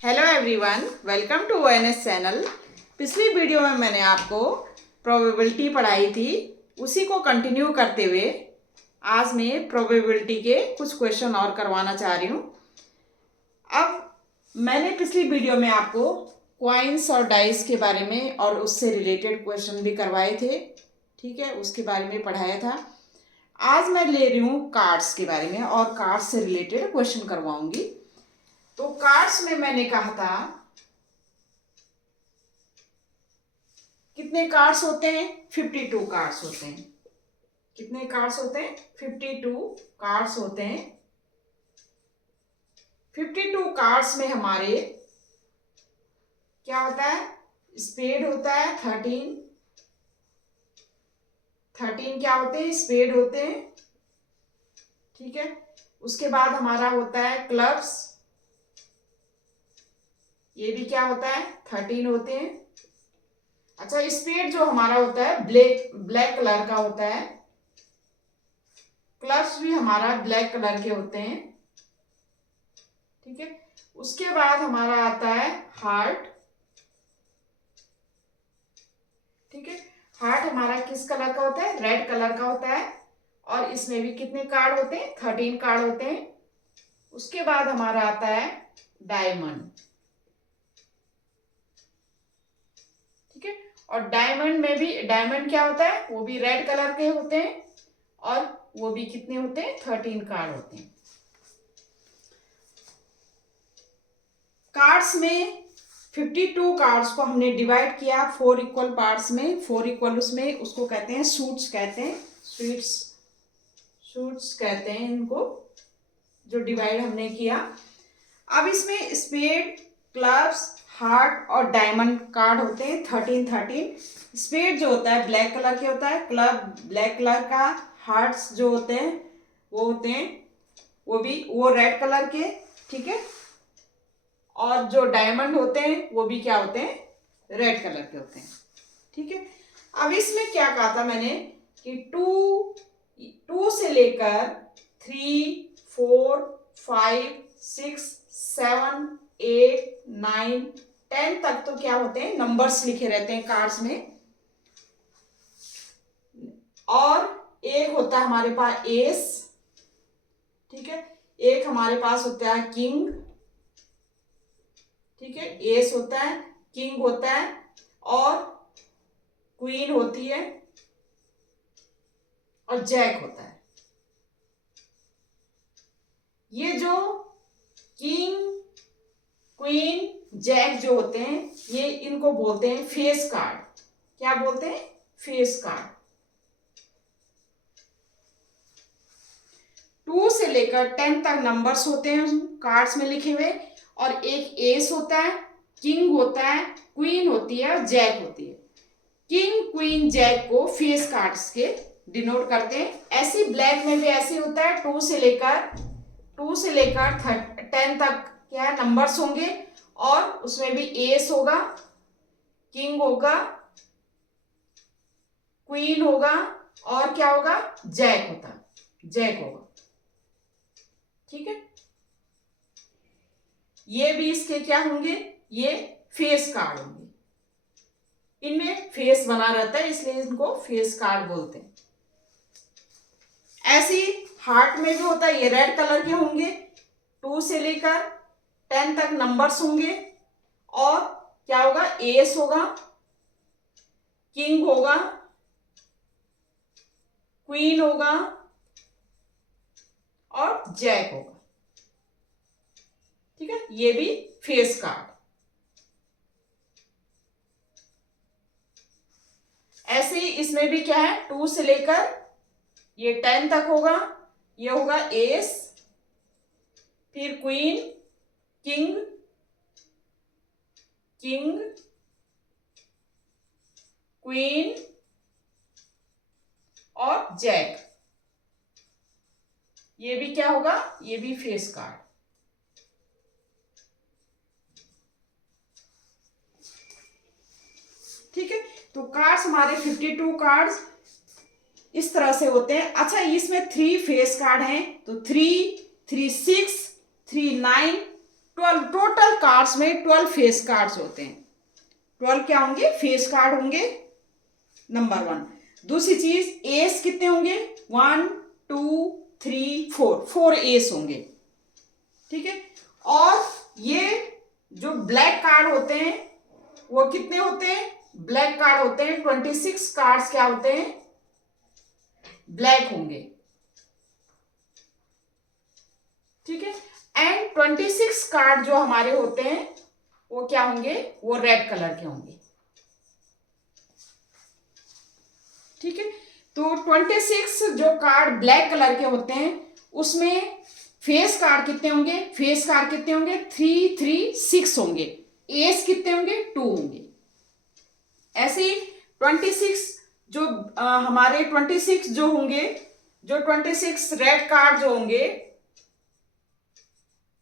Hello everyone, welcome to ONS channel. पिछली video में मैंने आपको प्रोबेबिलिटी पढ़ाई थी, उसी को कंटिन्यू करते हुए आज मैं प्रोबेबिलिटी के कुछ क्वेश्चन और करवाना चाह रही हूँ। अब मैंने पिछली वीडियो में आपको कॉइन्स और डाइस के बारे में और उससे रिलेटेड क्वेश्चन भी करवाए थे, ठीक है, उसके बारे में पढ़ाया था। आज मैं ले रही हूँ कार्ड्स के बारे में और कार्ड्स से रिलेटेड क्वेश्चन करवाऊंगी। तो कार्ड्स में मैंने कहा था कितने कार्ड्स होते हैं? 52 कार्ड्स होते हैं। कितने कार्ड्स होते हैं? 52 कार्ड्स होते हैं। 52 कार्ड्स में हमारे क्या होता है? स्पेड होता है 13। 13 क्या होते हैं? स्पेड होते हैं, ठीक है। उसके बाद हमारा होता है क्लब्स, ये भी क्या होता है? 13 होते हैं। अच्छा, स्पेड जो हमारा होता है ब्लैक कलर का होता है। क्लब्स भी हमारा ब्लैक कलर के होते हैं, ठीक है। उसके बाद हमारा आता है हार्ट, ठीक है। हार्ट हमारा किस कलर का होता है? रेड कलर का होता है। और इसमें भी कितने कार्ड होते हैं? 13 कार्ड होते हैं। उसके बाद हमारा आता है डायमंड, ठीक है। और डायमंड में भी, डायमंड क्या होता है? वो भी रेड कलर के होते हैं और वो भी कितने होते हैं? 13 कार्ड होते हैं। कार्ड्स में 52 कार्ड्स को हमने डिवाइड किया 4 इक्वल पार्ट्स में। 4 इक्वल उसमें उसको कहते हैं सूट्स, कहते हैं सूट्स कहते हैं इनको, जो डिवाइड हमने किया। अब इसमें स्पेड, क्लब्स, हार्ट और डायमंड कार्ड होते हैं 13। स्पेड जो होता है ब्लैक कलर के होता है, क्लब ब्लैक कलर का, हार्ट्स जो होते हैं वो रेड कलर के, ठीक है। और जो डायमंड होते हैं वो भी क्या होते हैं? रेड कलर के होते हैं, ठीक है। अब इसमें क्या कहा था मैंने कि टू से लेकर 3, 4, 5, 6, 7, 8, 9, 10 तक तो क्या होते हैं? नंबर्स लिखे रहते हैं कार्ड्स में। और एक होता है हमारे पास एस, ठीक है। एक हमारे पास होता है किंग, ठीक है। एस होता है, किंग होता है और क्वीन होती है और जैक होता है। ये जो किंग, क्वीन, जैक जो होते हैं, ये इनको बोलते हैं फेस कार्ड। क्या बोलते हैं? Face card. 2 से लेकर 10 तक नंबर्स होते हैं कार्ड्स में लिखे हुए। और एक एस होता है, किंग होता है, क्वीन होती है और जैक होती है। किंग, क्वीन, जैक को फेस कार्ड्स के डिनोट करते हैं। ऐसी ब्लैक में भी ऐसे होता है, 2 से लेकर 10 तक क्या है? नंबर्स होंगे और उसमें भी एस होगा, किंग होगा, क्वीन होगा और क्या होगा? जैक होगा, ठीक है। ये भी इसके क्या होंगे? ये फेस कार्ड होंगे। इनमें फेस बना रहता है इसलिए इनको फेस कार्ड बोलते हैं। ऐसी हार्ट में भी होता है, ये रेड कलर के होंगे। 2 से लेकर 10 तक नंबर्स होंगे और क्या होगा? एस होगा, किंग होगा, क्वीन होगा और जैक होगा, ठीक है। ये भी फेस कार्ड। ऐसे ही इसमें भी क्या है? 2 से लेकर ये 10 तक होगा। ये होगा एस, फिर क्वीन, किंग, क्वीन और जैक। ये भी क्या होगा? ये भी फेस कार्ड, ठीक है। तो कार्ड्स हमारे 52 कार्ड्स इस तरह से होते हैं। अच्छा, इसमें 3 फेस कार्ड हैं, तो 3, 3, 6, 3, 9, 12 टोटल कार्ड कार्ड्स में 12 फेस कार्ड्स होते हैं। 12 क्या होंगे? फेस कार्ड होंगे, नंबर 1। दूसरी चीज, एस कितने होंगे? 1 2 3 4, 4 एस होंगे, ठीक है। और ये जो ब्लैक कार्ड होते हैं वो कितने होते हैं? ब्लैक कार्ड होते हैं 26 कार्ड्स क्या होते हैं? ब्लैक होंगे, ठीक है। एंड 26 कार्ड जो हमारे होते हैं वो क्या होंगे? वो रेड कलर के होंगे, ठीक है। तो 26 जो कार्ड ब्लैक कलर के होते हैं उसमें फेस कार्ड कितने होंगे? फेस कार्ड कितने होंगे? 3 3 6 होंगे। एस कितने होंगे? 2 होंगे। ऐसे ही 26 जो हमारे 26 जो होंगे, जो 26 रेड कार्ड जो होंगे,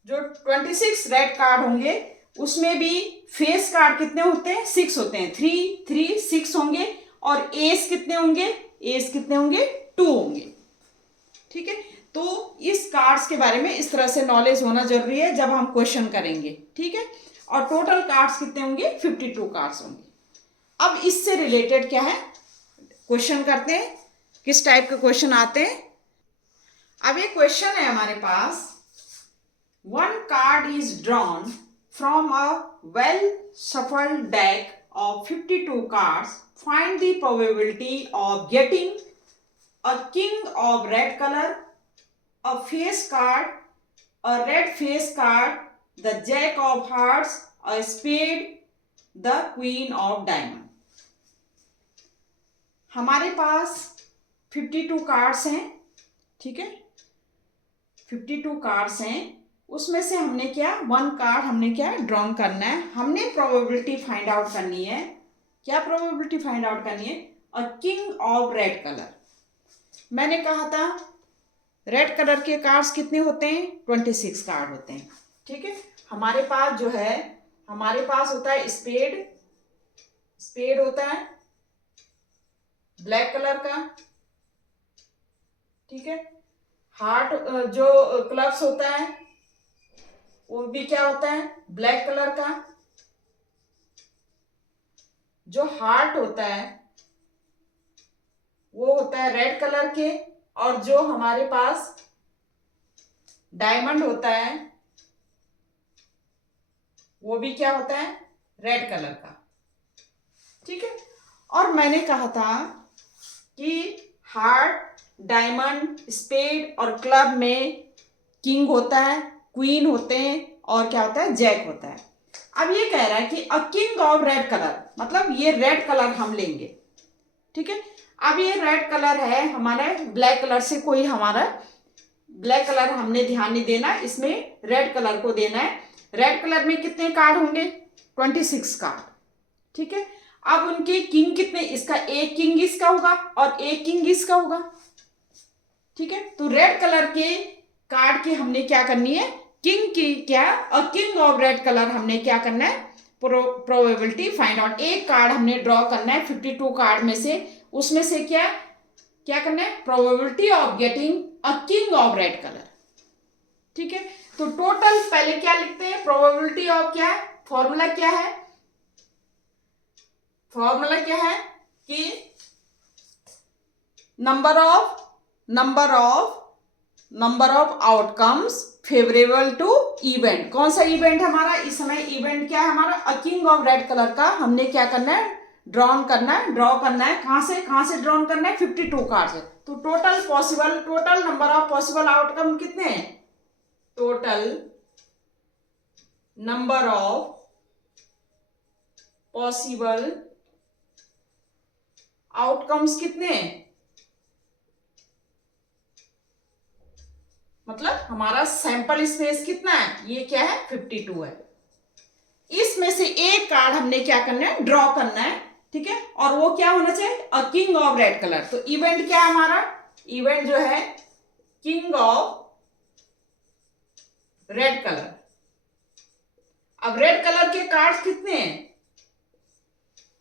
जो 26 रेड कार्ड होंगे उसमें भी फेस कार्ड कितने होते हैं? 6 होते हैं। 3 3 6 होंगे। और एस कितने होंगे? एस कितने होंगे? 2 होंगे, ठीक है। तो इस कार्ड्स के बारे में इस तरह से नॉलेज होना जरूरी है जब हम क्वेश्चन करेंगे, ठीक है। और टोटल कार्ड्स कितने होंगे? 52 कार्ड्स होंगे। अब इससे रिलेटेड क्या है, क्वेश्चन करते हैं। किस टाइप के क्वेश्चन आते हैं? अब ये क्वेश्चन है हमारे पास, one card is drawn from a well shuffled deck of 52 cards. Find the probability of getting a king of red color, a face card, a red face card, the jack of hearts, a spade, the queen of diamond. हमारे पास 52 cards हैं, ठीक है। 52 cards हैं, उसमें से हमने क्या, 1 card हमने क्या ड्रॉन करना है। हमने प्रोबेबिलिटी फाइंड आउट करनी है। क्या प्रोबेबिलिटी फाइंड आउट करनी है? A king of red colour. मैंने कहा था रेड कलर के कार्ड्स कितने होते हैं? 26 कार्ड होते हैं, ठीक है। हमारे पास जो है, हमारे पास होता है स्पेड, स्पेड होता है ब्लैक कलर का, ठीक है। हार्ट जो क्लब्स होता है वो भी क्या होता है? ब्लैक कलर का। जो हार्ट होता है वो होता है रेड कलर के। और जो हमारे पास डायमंड होता है वो भी क्या होता है? रेड कलर का, ठीक है। और मैंने कहा था कि हार्ट, डायमंड, स्पेड और क्लब में किंग होता है, क्वीन होते हैं और क्या होता है? जैक होता है। अब ये कह रहा है कि अ किंग ऑफ रेड कलर, मतलब ये रेड कलर हम लेंगे, ठीक है। अब ये रेड कलर है हमारा, ब्लैक कलर से कोई हमारा ब्लैक कलर हमने ध्यान नहीं देना, इसमें रेड कलर को देना है। रेड कलर में कितने कार्ड होंगे? 26 कार्ड, ठीक है। अब उनके किंग कितने? इसका एक किंग इसका होगा और एक किंग इसका होगा, ठीक है। तो रेड कलर के कार्ड की हमने क्या करनी है? किंग की क्या, अ किंग ऑफ रेड कलर हमने क्या करना है? Probability find out. एक कार्ड हमने ड्रॉ करना है 52 कार्ड में से, उसमें से क्या क्या करना है? Probability of getting a king of red colour, ठीक है। तो टोटल पहले क्या लिखते हैं? प्रोबेबिलिटी ऑफ क्या है? फॉर्मूला क्या है? फॉर्मूला क्या है कि number of outcomes favourable to event. कौन सा इवेंट हमारा इस समय? इवेंट क्या है हमारा? अ किंग ऑफ रेड कलर का हमने क्या करना है? ड्रॉ करना है। कहां से ड्रॉ करना है? 52 कार्ड से। तो total number of possible outcome कितने हैं? Total number of possible outcomes कितने हैं? मतलब हमारा सैंपल स्पेस कितना है? ये क्या है? 52 है। इसमें से एक कार्ड हमने क्या करना है? ड्रॉ करना है, ठीक है। और वो क्या होना चाहिए? अ किंग ऑफ रेड कलर। तो इवेंट क्या है हमारा? इवेंट जो है किंग ऑफ रेड कलर। अब रेड कलर के कार्ड्स कितने हैं?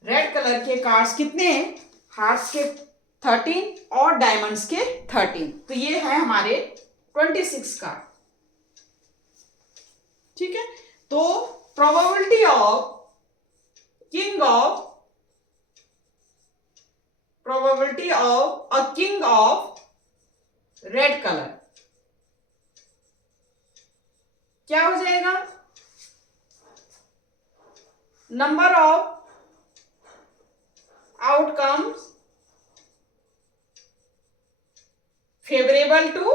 रेड कलर के कार्ड्स कितने हैं? हार्ट्स के 13 और डायमंड्स के 13। तो ये है हमारे 26 कार्ड, ठीक है। तो probability of king of probability of a king of red color क्या हो जाएगा? Number of outcomes favourable to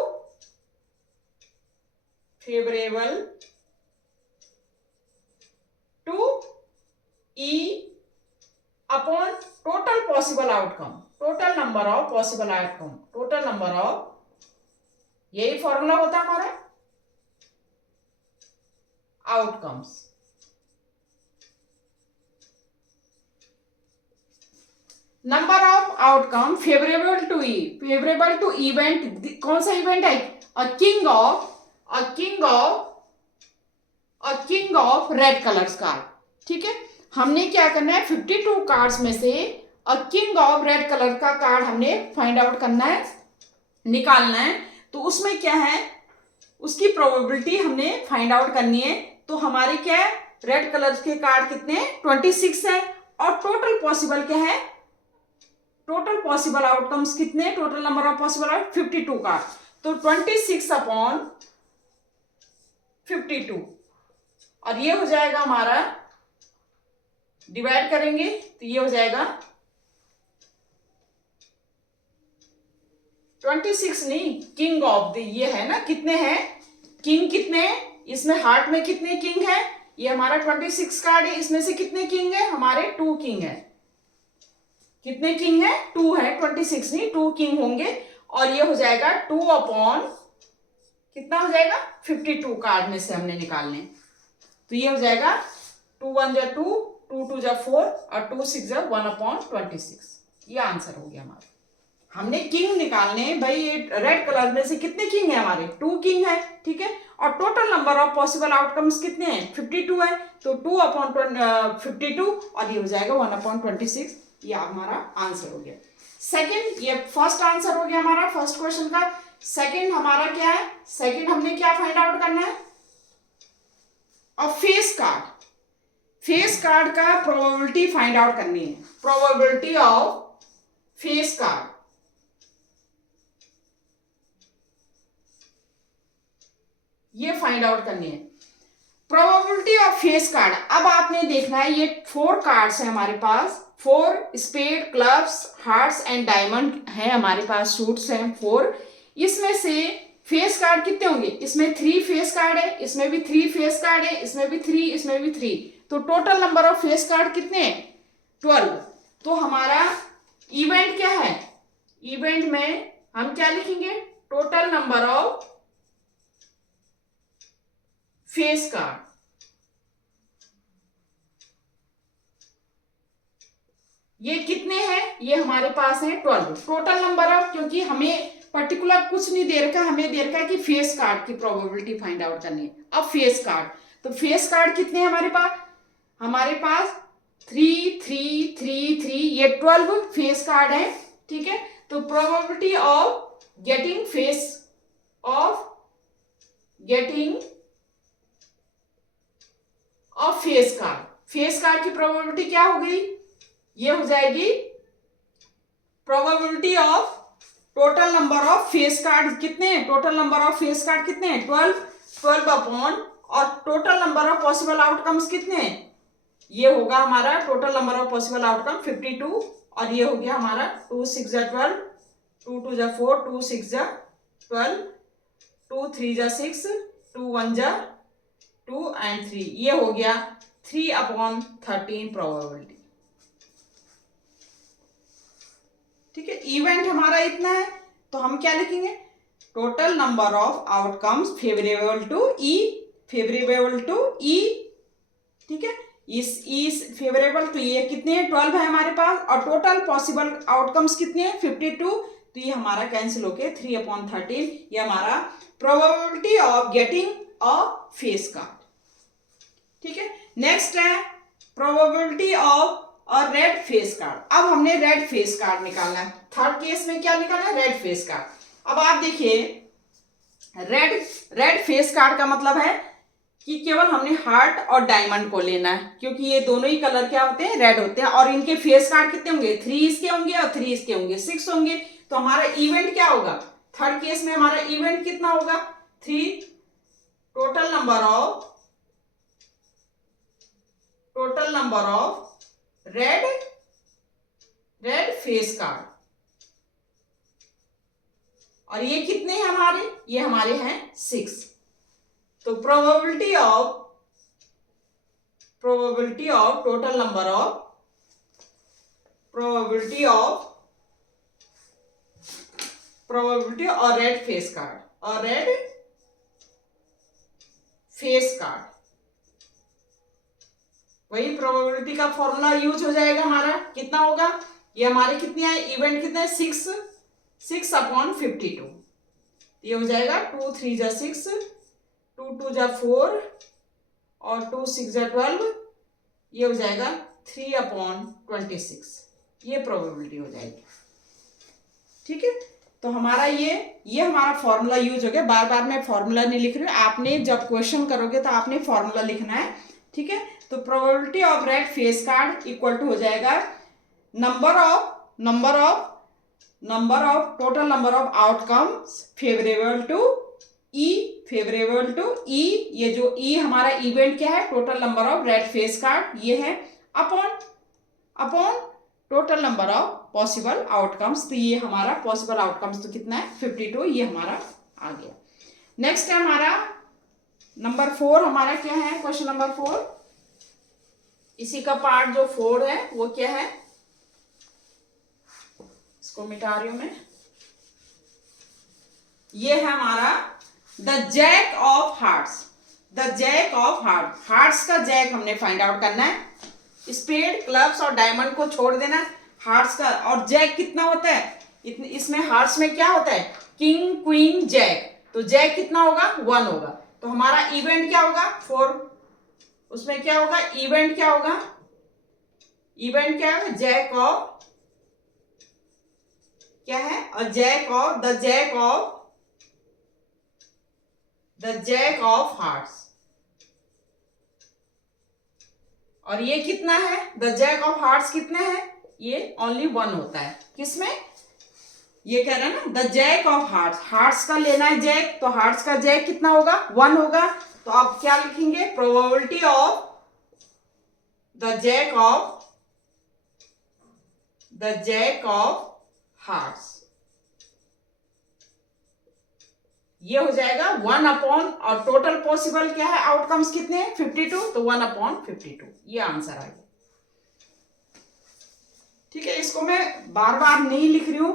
E upon total possible outcome, total number of possible outcome, total number of, यही फॉर्मूला होता है हमारा outcomes. Number of outcome favourable to E, favourable to event, कौन सा event है? A king of red colours card. ठीक है, हमने क्या करना है, 52 कार्ड्स में से अ किंग ऑफ रेड कलर का कार्ड हमने फाइंड आउट करना है, निकालना है। तो उसमें क्या है, उसकी प्रोबेबिलिटी हमने फाइंड आउट करनी है। तो हमारे क्या है, रेड कलर के कार्ड कितने, 26 है, और टोटल पॉसिबल क्या है, टोटल पॉसिबल आउटकम्स कितने, total number of possible out 52 card. तो 26 अपॉन 52, और ये हो जाएगा हमारा, डिवाइड करेंगे तो ये हो जाएगा 26 नहीं, किंग ऑफ द, ये है ना, कितने हैं किंग, कितने, इसमें हार्ट में कितने किंग है, ये हमारा 26 कार्ड है, इसमें से कितने किंग है, हमारे 2 किंग है। कितने किंग है, 2 है, 26 नहीं, 2 किंग होंगे। और ये हो जाएगा 2 अपॉन कितना हो जाएगा, 52 कार्ड में से हमने निकालने। तो ये हो जाएगा 2 1 जा 2, 2 2 जा 4, और 2 6 जा 1 अपॉन 26। ये आंसर हो गया हमारा। हमने किंग निकालने, भाई ये रेड कलर में से कितने किंग है, हमारे 2 किंग है। ठीक है, और total number of possible outcomes कितने हैं, 52 है। तो 2 अपॉन 52, और ये हो जाएगा 1 अपॉन 26। ये हमारा आंसर हो गया। सेकंड, ये फर्स्ट आंसर हो गया हमारा फर्स्ट क्वेश्चन का। सेकंड हमारा क्या है, सेकंड हमने क्या फाइंड आउट करना है, और फेस कार्ड, फेस कार्ड का प्रोबेबिलिटी फाइंड आउट करनी है। प्रोबेबिलिटी ऑफ फेस कार्ड, ये फाइंड आउट करनी है। प्रोबेबिलिटी ऑफ फेस कार्ड, अब आपने देखना है, ये 4 कार्ड्स है हमारे पास, 4 spade, clubs, hearts and diamond है हमारे पास, सूट्स हैं 4। इसमें से फेस कार्ड कितने होंगे, इसमें 3 फेस कार्ड है, इसमें भी 3 फेस कार्ड है, इसमें भी 3, इसमें भी 3। तो total number of face card कितने हैं, 12। तो हमारा इवेंट क्या है, इवेंट में हम क्या लिखेंगे, total number of face card. ये कितने हैं, ये हमारे पास है 12। टोटल नंबर ऑफ, क्योंकि हमें पर्टिकुलर कुछ नहीं दे रखा, हमें दे रखा है कि फेस कार्ड की प्रोबेबिलिटी फाइंड आउट करनी है। अब फेस कार्ड, तो फेस कार्ड कितने हैं हमारे पास, हमारे पास 3 3 3 3, ये 12 फेस कार्ड है। ठीक है, तो probability of getting face, of getting off face card, face card की प्रोबेबिलिटी क्या हो गई, ये हो जाएगी probability of total number of face card कितने हैं, total number of face card कितने हैं, 12 अपॉन, और total number of possible outcomes कितने हैं, ये होगा हमारा total number of possible outcome 52, और ये हो गया हमारा 2 6 जा 12, 2 2 जा 4, 2 6 जा 12, 2 3 जा 6, 2 1 जा 2 एंड 3, ये हो गया 3 अपॉन 13 प्रोबेबिलिटी। ठीक है, इवेंट हमारा इतना है, तो हम क्या लिखेंगे, total number of outcomes favourable to E, favourable to E. ठीक है, इस फेवरेबल टू ये कितने हैं, 12 है हमारे पास, और टोटल पॉसिबल आउटकम्स कितने हैं, 52। तो ये हमारा कैंसिल होके 3 अपॉन 13, ये हमारा probability of getting a face card. ठीक है, नेक्स्ट है प्रोबेबिलिटी ऑफ और रेड फेस कार्ड। अब हमने रेड फेस कार्ड निकालना है, थर्ड केस में क्या निकालना है, रेड फेस कार्ड। अब आप देखिए, रेड फेस कार्ड का मतलब है कि केवल हमने हार्ट और डायमंड को लेना है, क्योंकि ये दोनों ही कलर क्या होते हैं, रेड होते हैं, और इनके फेस कार्ड कितने होंगे, 3 इसके होंगे और 3 इसके होंगे, 6 होंगे। तो हमारा इवेंट क्या होगा, थर्ड केस में हमारा इवेंट कितना होगा, 3 total number of red face card. और ये कितने हैं हमारे, ये हमारे हैं 6। तो probability of total number of probability और रेड फेस कार्ड, वही प्रोबेबिलिटी का फॉर्मूला यूज हो जाएगा हमारा, कितना होगा, ये हमारे कितने हैं, इवेंट कितने हैं, 6/52। ये हो जाएगा 2 3 जा 6, 2 2 जा 4 और 2 6 जा 12, ये हो जाएगा 3/26। ये प्रोबेबिलिटी हो जाएगी। ठीक है, तो हमारा ये हमारा फॉर्मूला यूज हो गया। बार बार मैं फॉर्मूला नहीं लिख रही हूँ, आपने जब क्वेश्चन करोगे तो आपने फॉर्मूला लिखना है। ठीक है, तो probability of red face card equal to हो जाएगा number of total number of outcomes favourable to E. ये जो ई हमारा इवेंट क्या है, total number of red face card ये है, upon total number of possible outcomes. तो ये हमारा पॉसिबल आउटकम्स तो कितना है, 52, ये हमारा आ गया। नेक्स्ट है हमारा नंबर 4, हमारा क्या है, क्वेश्चन नंबर 4, इसी का पार्ट जो 4 है वो क्या है, इसको मिटा रही हूं मैं। ये है हमारा द जैक ऑफ हार्ट्स का जैक हमने फाइंड आउट करना है। स्पेड, क्लब्स और डायमंड को छोड़ देना, हार्ट्स का। और जैक कितना होता है, इसमें हार्ट्स में क्या होता है, किंग क्वीन जैक, तो जैक कितना होगा, 1 होगा। तो हमारा इवेंट क्या होगा, 4, उसमें क्या होगा, इवेंट क्या होगा, जैक ऑफ क्या है, और द जैक ऑफ हार्ट्स। और ये कितना है, द जैक ऑफ हार्ट्स कितने हैं, ये ओनली 1 होता है। किसमें, ये कह रहा है ना, द जैक ऑफ हार्ट्स का लेना है जैक, तो हार्ट्स का जैक कितना होगा, 1 होगा। तो आप क्या लिखेंगे, probability of the jack of hearts, ये हो जाएगा 1/, और टोटल पॉसिबल क्या है, आउटकम्स कितने हैं, 52, तो 1/52, ये आंसर आ गया। ठीक है, इसको मैं बार बार नहीं लिख रही हूं,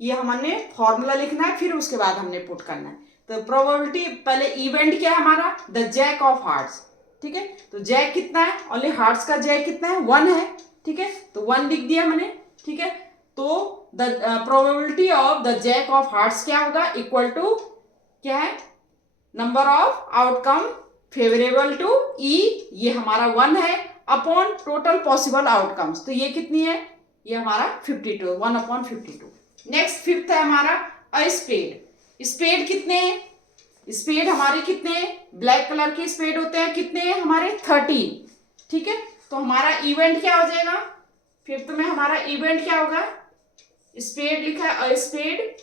ये हमने फॉर्मूला लिखना है, फिर उसके बाद हमने पुट करना है। तो प्रोबेबिलिटी, पहले इवेंट क्या है हमारा, द जैक ऑफ हार्ट्स। ठीक है, तो जैक कितना है, ओनली हार्ट्स का जैक कितना है, 1 है। ठीक है, तो 1 लिख दिया मैंने। ठीक है, तो the probability of the jack of hearts क्या होगा, इक्वल टू क्या है, number of outcome favourable to E, ये हमारा 1 है, अपॉन टोटल पॉसिबल आउटकम्स, तो ये कितनी है, ये हमारा 52, 1/52। नेक्स्ट 5th है हमारा स्पेड कितने हैं, स्पेड हमारे कितने, ब्लैक कलर के स्पेड होते हैं, कितने हैं हमारे, 13। ठीक है, तो हमारा इवेंट क्या हो जाएगा, 5th में हमारा इवेंट क्या होगा, स्पेड लिखा है, स्पेड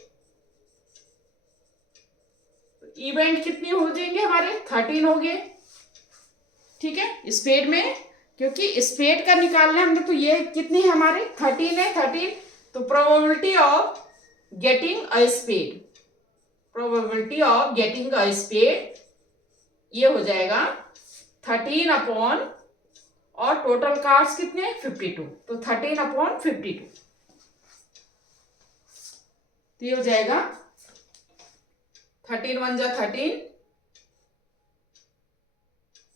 इवेंट कितने हो जाएंगे हमारे, 13 हो गए। ठीक है, स्पेड में, क्योंकि स्पेड का निकालना है हमने, तो ये कितनी है हमारे, 13 है, 13। तो probability of getting a spade, ये हो जाएगा 13/, और टोटल कार्ड्स कितने, 52, तो 13/52, तो ये हो जाएगा 13 1 जा 13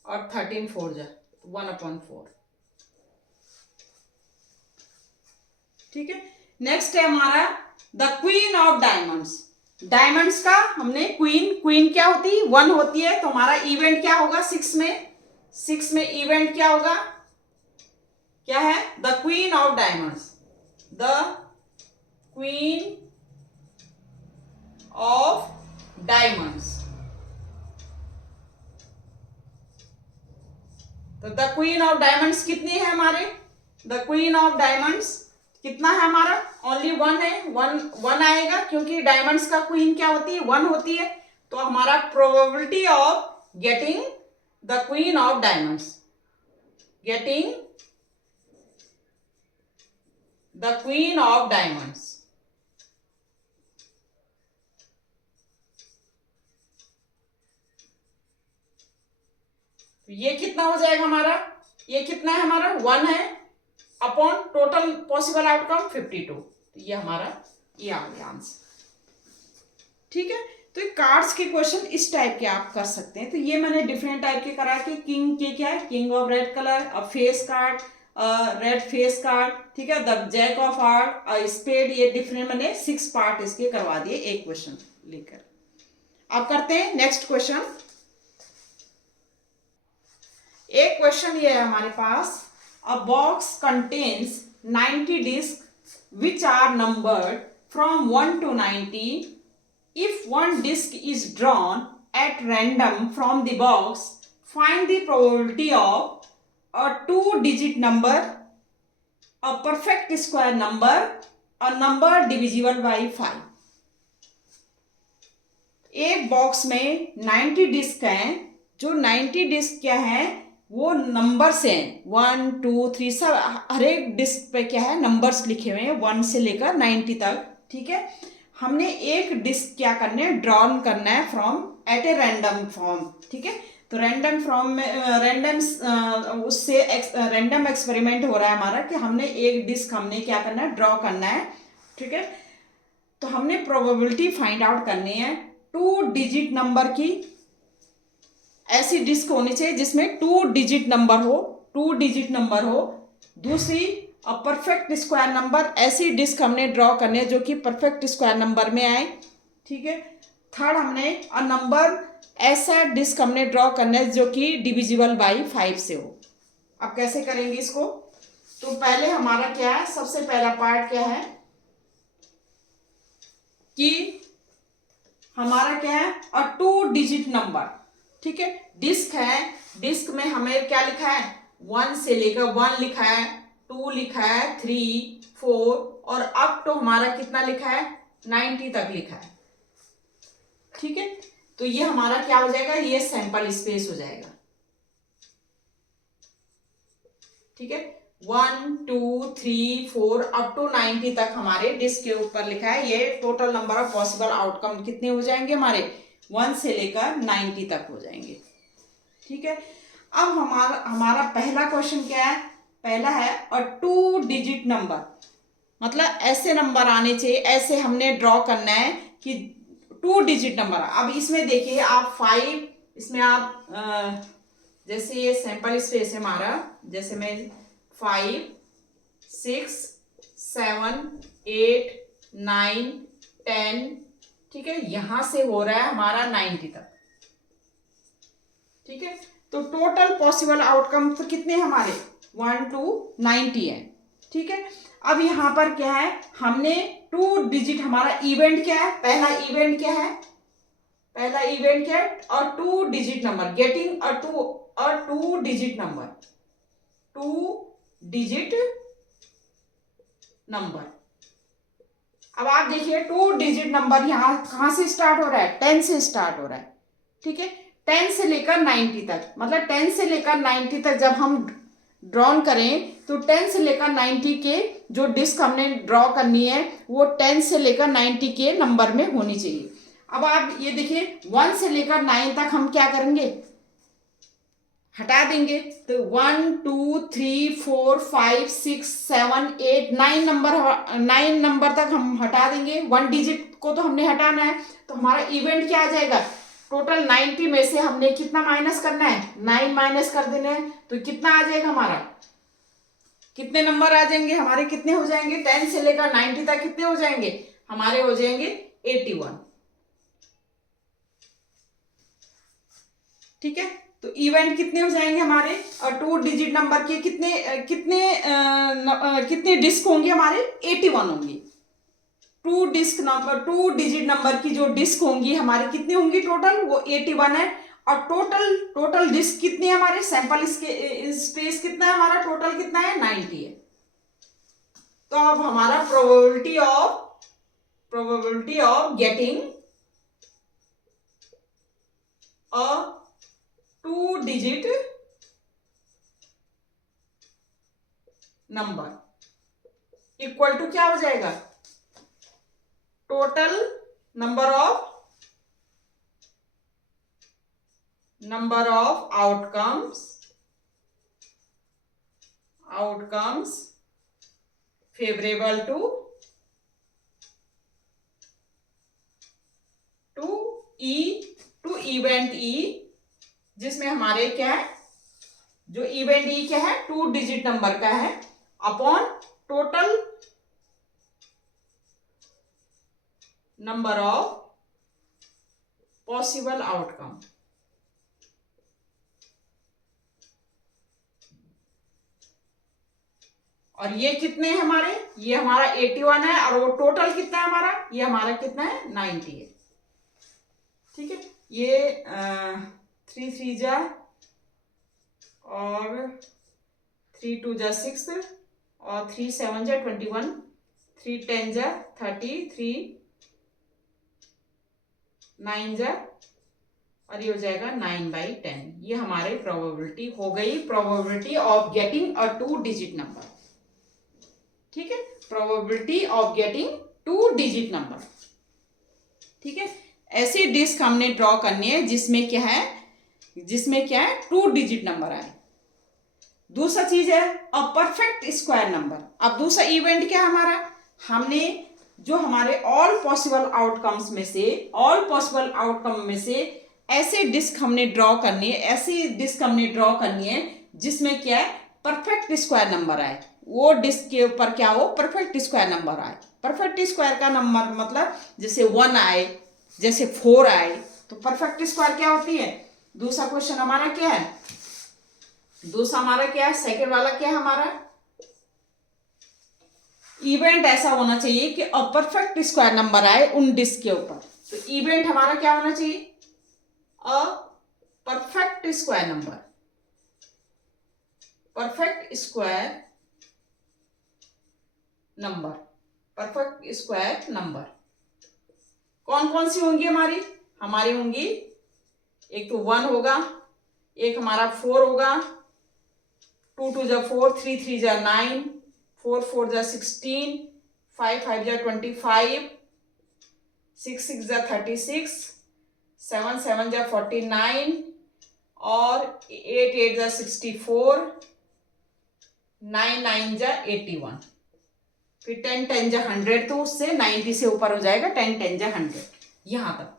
और 13 4 जा 1/4। ठीक है, नेक्स्ट है हमारा द क्वीन ऑफ डायमंड्स का हमने क्वीन क्या होती है, 1 होती है। तो हमारा इवेंट क्या होगा, 6 में इवेंट क्या होगा, क्या है, the queen of diamonds, the queen of diamonds. तो द क्वीन ऑफ डायमंड्स कितनी है हमारे, द क्वीन ऑफ डायमंड्स कितना है हमारा, ओनली वन है, वन आएगा क्योंकि डायमंड्स का क्वीन क्या होती है, वन होती है। तो हमारा probability of getting the queen of diamonds, getting the queen of diamonds, ये कितना हो जाएगा हमारा, ये कितना है हमारा, वन है अपॉन टोटल पॉसिबल आउटकम 52। तो ये हमारा ये आ गया आंसर। ठीक है, तो कार्ड्स के क्वेश्चन इस टाइप के आप कर सकते हैं। तो ये मैंने डिफरेंट टाइप के करा के, किंग के क्या है, king of red colour, a face card, red face card, ठीक है, the jack of heart, spade, ये डिफरेंट मैंने 6 पार्ट इसके करवा दिए एक क्वेश्चन लेकर। अब करते हैं नेक्स्ट क्वेश्चन। एक क्वेश्चन ये है हमारे पास, a box contains 90 disc which are numbered from 1 to 90. If one disc is drawn at random from the box, find the probability of a 2-digit number, a perfect square number, a number divisible by 5. एक box में 90 disc हैं, जो 90 disc क्या है, वो numbers हैं, 1 2 3 सब, हर एक डिस्क पे क्या है, नंबर्स लिखे हुए हैं 1 से लेकर 90 तक। ठीक है, हमने एक डिस्क क्या करना है, ड्रॉन करना है from at a random form. ठीक है, तो रैंडम फॉर्म में रैंडम उससे रैंडम एक्सपेरिमेंट हो रहा है हमारा कि हमने एक डिस्क हमने क्या करना है, ड्रॉ करना है। ठीक है, तो हमने प्रोबेबिलिटी फाइंड आउट करनी है 2 डिजिट नंबर की। ऐसी डिस्क होनी चाहिए जिसमें 2 डिजिट नंबर हो, 2 डिजिट नंबर हो। दूसरी, अ परफेक्ट स्क्वायर नंबर, ऐसी डिस्क हमने ड्रॉ करनी है जो कि परफेक्ट स्क्वायर नंबर में आए। ठीक है, थर्ड, हमने अ नंबर, ऐसा डिस्क हमने ड्रॉ करना है जो कि डिविजिबल बाई 5 से हो। अब कैसे करेंगे इसको, तो पहले हमारा क्या है, सबसे पहला पार्ट क्या है कि हमारा क्या है, अ 2 डिजिट नंबर। ठीक है, डिस्क है, डिस्क में हमें क्या लिखा है, 1 से लेकर 1 लिखा है, 2 लिखा है, 3 4 और अप तो हमारा कितना लिखा है, 90 तक लिखा है। ठीक है, तो ये हमारा क्या हो जाएगा, ये सैंपल स्पेस हो जाएगा। ठीक है, 1 2 3 4 अप टू 90 तक हमारे डिस्क के ऊपर लिखा है। ये total number of possible outcome कितने हो जाएंगे हमारे, 1 से लेकर 90 तक हो जाएंगे। ठीक है, अब हमारा पहला क्वेश्चन क्या है, पहला है अ 2 डिजिट नंबर, मतलब ऐसे नंबर आने चाहिए, ऐसे हमने ड्रॉ करना है कि 2 डिजिट नंबर। अब इसमें देखिए आप 5, इसमें आप जैसे ये सैंपल स्पेस है हमारा, जैसे मैं 5 6 7 8 9 10, ठीक है, यहां से हो रहा है हमारा 90 तक। ठीक है, तो टोटल पॉसिबल आउटकम तो कितने हमारे 1 to 90 है। ठीक है, अब यहां पर क्या है, हमने 2 डिजिट, हमारा इवेंट क्या है, पहला इवेंट क्या है, पहला इवेंट क्या है, और 2 digit number, getting a 2 digit number, 2 digit number. अब आप देखिए 2 डिजिट नंबर यहां कहां से स्टार्ट हो रहा है, 10 से स्टार्ट हो रहा है। ठीक है, 10 से लेकर 90 तक, मतलब 10 से लेकर 90 तक जब हम ड्रॉन करें तो 10 से लेकर 90 के जो डिस्क हमने ड्रॉ करनी है वो 10 से लेकर 90 के नंबर में होनी चाहिए। अब आप ये देखिए 1 से लेकर 9 तक हम क्या करेंगे, हटा देंगे। तो 1 2 3 4 5 6 7 8 9 नंबर तक हम हटा देंगे। 1 डिजिट को तो हमने हटाना है, तो हमारा इवेंट क्या आ जाएगा, टोटल 90 में से हमने कितना माइनस करना है, 9 माइनस कर देना है। तो कितना आ जाएगा हमारा, कितने नंबर आ जाएंगे हमारे, कितने हो जाएंगे, 10 से लेकर 90 तक कितने हो जाएंगे हमारे, हो जाएंगे 81। ठीक है, तो इवेंट कितने हो जाएंगे हमारे, और 2 डिजिट नंबर के कितने कितने कितने डिस्क होंगे हमारे, 81 होंगे। 2 डिजिट नंबर की जो डिस्क होंगी हमारी कितनी होंगी टोटल, वो 81 है। और टोटल टोटल डिस्क कितनी है हमारे, सैंपल स्पेस कितना है हमारा, टोटल कितना है 90 है। तो अब हमारा probability of getting a 2 digit number equal to क्या हो जाएगा, total number of outcomes favourable to event E, जिसमें हमारे क्या है, जो इवेंट ई क्या है 2 डिजिट नंबर का है, upon total number of possible outcome. और ये कितने हैं हमारे, ये हमारा 81 है, और वो टोटल कितना है हमारा, ये हमारा कितना है 90 है। ठीक है, ये 3 3 जा और 3 2 जा 6 और 3 7 जा 21, 3 10 जा 30, 3 9 जा, और ये हो जाएगा 9/10। ये हमारी प्रोबेबिलिटी हो गई, probability of getting a 2 digit number. ठीक है, probability of getting 2 digit number. ठीक है, ऐसी डिस्क हमने ड्रॉ करनी है जिसमें क्या है 2 डिजिट नंबर आए। दूसरा चीज है अ परफेक्ट स्क्वायर नंबर। अब दूसरा इवेंट क्या है हमारा, हमने जो हमारे ऑल पॉसिबल आउटकम में से ऐसे डिस्क हमने ड्रॉ करनी है जिसमें क्या है परफेक्ट स्क्वायर नंबर आए। वो डिस्क के ऊपर क्या हो, परफेक्ट स्क्वायर नंबर आए। परफेक्ट स्क्वायर का नंबर मतलब जैसे 1 आए, जैसे 4 आए, तो परफेक्ट स्क्वायर क्या होती है। दूसरा क्वेश्चन हमारा क्या है, सेकेंड वाला क्या है हमारा, इवेंट ऐसा होना चाहिए कि अ परफेक्ट स्क्वायर नंबर आए उन डिस्क के ऊपर। तो इवेंट हमारा क्या होना चाहिए, a perfect square number, perfect square number. कौन कौन सी होंगी हमारी होंगी, एक तो 1 होगा, एक हमारा 4 होगा, 2 2 जा 4, 3 3 जा 9, 4 4 जा 16, 5 5 जा 25, 6 6 जा 36, 7 7 जा 49 और 8 8 जा 64, 9 9 जा 81, फिर 10 10 जा 100, तो उससे 90 से ऊपर हो जाएगा, 10 10 जा 100। यहां तक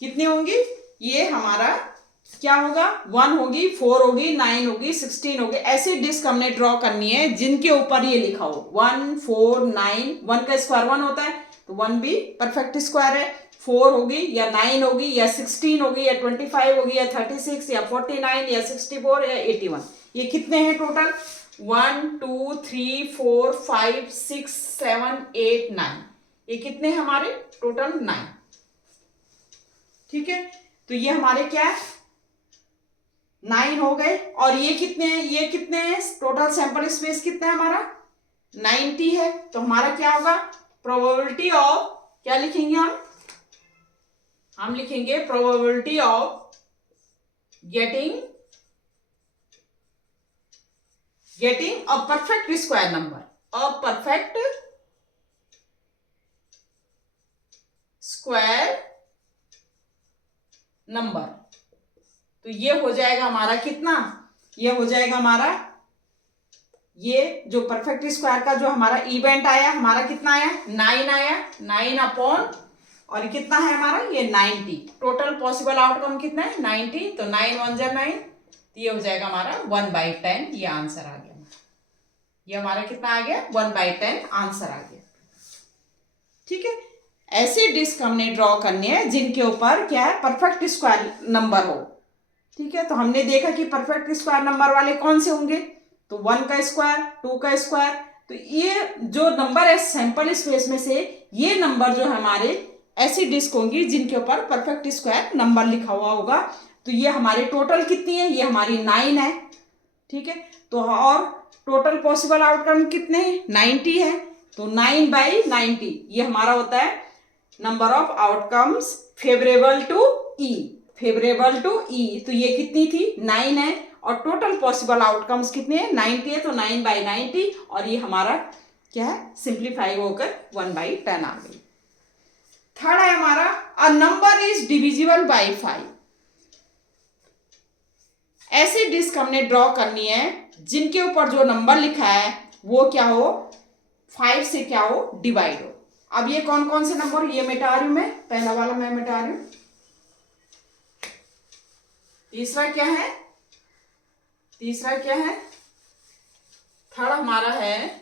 कितनी होंगी, ये हमारा क्या होगा, 1 होगी, 4 होगी, 9 होगी, 16 होगी। ऐसी डिस्क हमने ड्रॉ करनी है जिनके ऊपर ये लिखा हो 1 4 9, 1 का स्क्वायर 1 होता है, तो 1 भी परफेक्ट स्क्वायर है। 4 होगी या 9 होगी या 16 होगी या 25 होगी या 36 या 49 या 64 या 81। ये कितने हैं टोटल, 1 2 3 4 5 6 7 8 9। ये कितने हमारे टोटल 9। ठीक है, तो ये हमारे क्या है 9 हो गए। और ये कितने हैं, टोटल सैंपल स्पेस कितना है हमारा 90 है। तो हमारा क्या होगा, प्रोबेबिलिटी ऑफ, क्या लिखेंगे हम लिखेंगे probability of getting a perfect square number, a perfect square number. तो ये हो जाएगा हमारा कितना, ये हो जाएगा हमारा, ये जो परफेक्ट स्क्वायर का जो हमारा इवेंट आया, हमारा कितना आया 9 आया, 9 अपॉन, और कितना है हमारा ये 90। टोटल पॉसिबल आउटकम कितना है 90, तो 9 1 जा 9, तो ये हो जाएगा हमारा 1/10। ये आंसर आ गया, ये हमारा कितना आ गया 1/10 आंसर आ गया। ठीक है, ऐसी डिस्क हमने ड्रॉ करनी है जिनके ऊपर क्या है परफेक्ट स्क्वायर नंबर हो। ठीक है, तो हमने देखा कि परफेक्ट स्क्वायर नंबर वाले कौन से होंगे, तो 1 का स्क्वायर, 2 का स्क्वायर। तो ये जो नंबर है सैंपल स्पेस में से, ये नंबर जो हमारे ऐसी डिस्क होंगी जिनके ऊपर परफेक्ट स्क्वायर नंबर लिखा हुआ होगा। तो ये हमारे टोटल कितनी है, ये हमारी 9 है, ठीक है। तो और टोटल पॉसिबल आउटकम कितने हैं, 90 है। तो 9/90 ये हमारा होता है number of outcomes favourable to E, favourable to E. तो ये कितनी थी, 9 है, और टोटल पॉसिबल आउटकम्स कितने हैं, 90 है। तो 9/90, और ये हमारा क्या है, सिंप्लीफाई होकर 1/10 आ गई। थर्ड है हमारा अ नंबर इज डिविजिबल बाई 5। ऐसी डिस्क हमने ड्रॉ करनी है जिनके ऊपर जो नंबर लिखा है वो क्या हो, 5 से क्या हो, डिवाइड हो। अब ये कौन कौन से नंबर, ये मिटा रही हूं मैं, पहला वाला मैं मिटा रही हूं। तीसरा क्या है, तीसरा क्या है, थर्ड हमारा है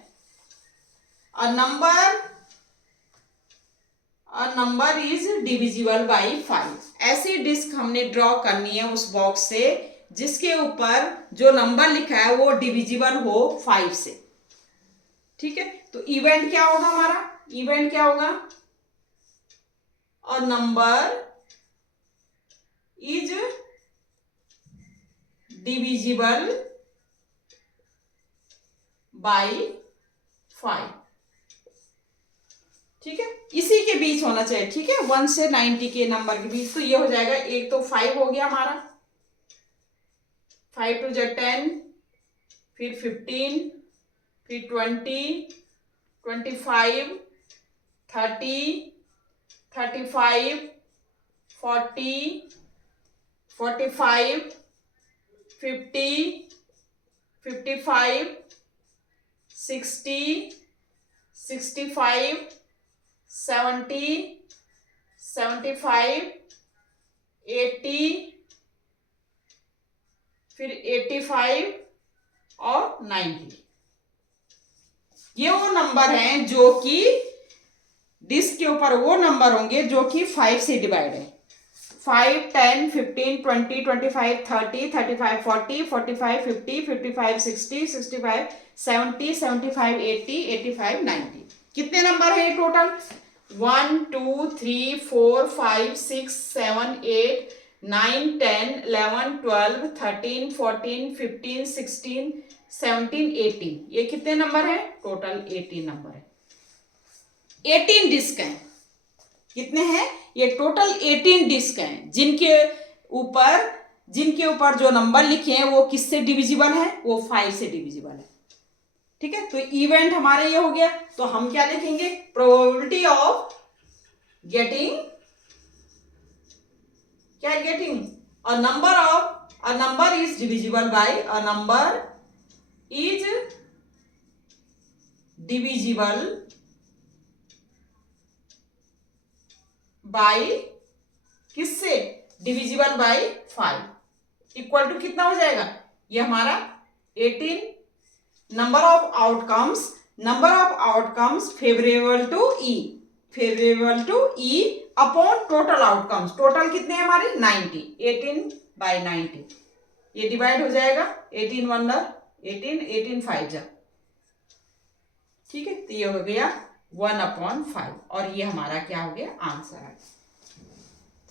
अ नंबर इज डिविजिबल बाई 5। ऐसी डिस्क हमने ड्रॉ करनी है उस बॉक्स से जिसके ऊपर जो नंबर लिखा है वो डिविजिबल हो 5 से, ठीक है। तो इवेंट क्या होगा हमारा, इवेंट क्या होगा, अ नंबर इज डिविजिबल बाई 5, ठीक है। इसी के बीच होना चाहिए, ठीक है, 1 से 90 के नंबर के बीच। तो ये हो जाएगा, एक तो 5 हो गया हमारा, 5 2 10, फिर 15, फिर 20, 25, 30, 35, 40, 45, 50, 55, 60, 65, 70, 75, 80, फिर 85 और 90। ये वो नंबर हैं जो कि डिस्क के ऊपर वो नंबर होंगे जो कि 5 से डिवाइड है। 5, 10, 15, 20, 25, 30, 35, 40, 45, 50, 55, 60, 65, 70, 75, 80, 85, 90। कितने नंबर हैं टोटल, 1 2 3 4 5 6 7 8 9 10 11 12 13 14 15 16 17 18। ये कितने नंबर है, टोटल 18 नंबर है। 18 डिस्क हैं, कितने हैं, ये टोटल 18 डिस्क हैं जिनके ऊपर जो नंबर लिखे हैं वो किससे डिविजिबल है, वो 5 से डिविजिबल है, ठीक है। तो इवेंट हमारे ये हो गया। तो हम क्या लिखेंगे, प्रोबेबिलिटी ऑफ गेटिंग, क्या getting a number is divisible by, a number is divisible by किससे, डिविजिबल बाय 5 इक्वल टू कितना हो जाएगा, ये हमारा 18 number of outcomes favourable to E, favourable to E upon total outcomes. Total कितने हैं हमारे 90, 18/90। ये डिवाइड हो जाएगा, 18 1 18, 18 5 जा, ठीक है। तो ये हो गया 1/5, और ये हमारा क्या हो गया, आंसर है।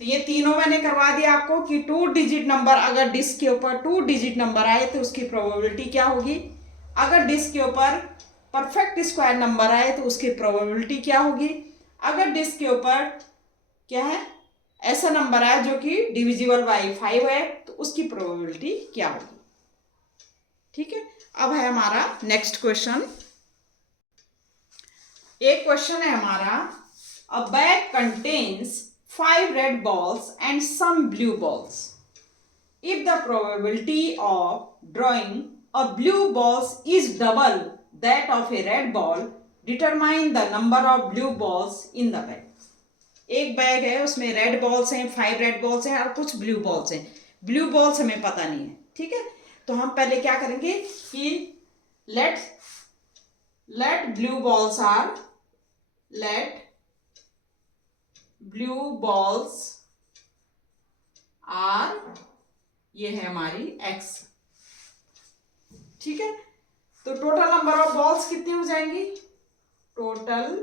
तो ये तीनों मैंने करवा दिया आपको कि 2 डिजिट नंबर, अगर डिस्क के ऊपर 2 डिजिट नंबर आए तो उसकी प्रोबेबिलिटी क्या होगी, अगर डिस्क के ऊपर परफेक्ट स्क्वायर नंबर आए तो उसकी प्रोबेबिलिटी क्या होगी, अगर डिस्क के ऊपर क्या है, ऐसा नंबर आया जो कि डिविजिबल बाई 5 है तो उसकी प्रोबेबिलिटी क्या होगी, ठीक है। अब है हमारा नेक्स्ट क्वेश्चन। एक क्वेश्चन है हमारा, अ bag contains 5 red balls and some blue balls. If the probability of drawing a blue balls is double that of a red ball, determine the number of blue balls in the bag. एक bag है, उसमें red balls हैं, 5 red balls हैं और कुछ blue balls हैं। Blue balls हमें पता नहीं है, ठीक है। तो हम पहले क्या करेंगे कि let blue balls are, let blue balls are, ये है हमारी x, ठीक है। तो टोटल नंबर ऑफ बॉल्स कितनी हो जाएंगी, total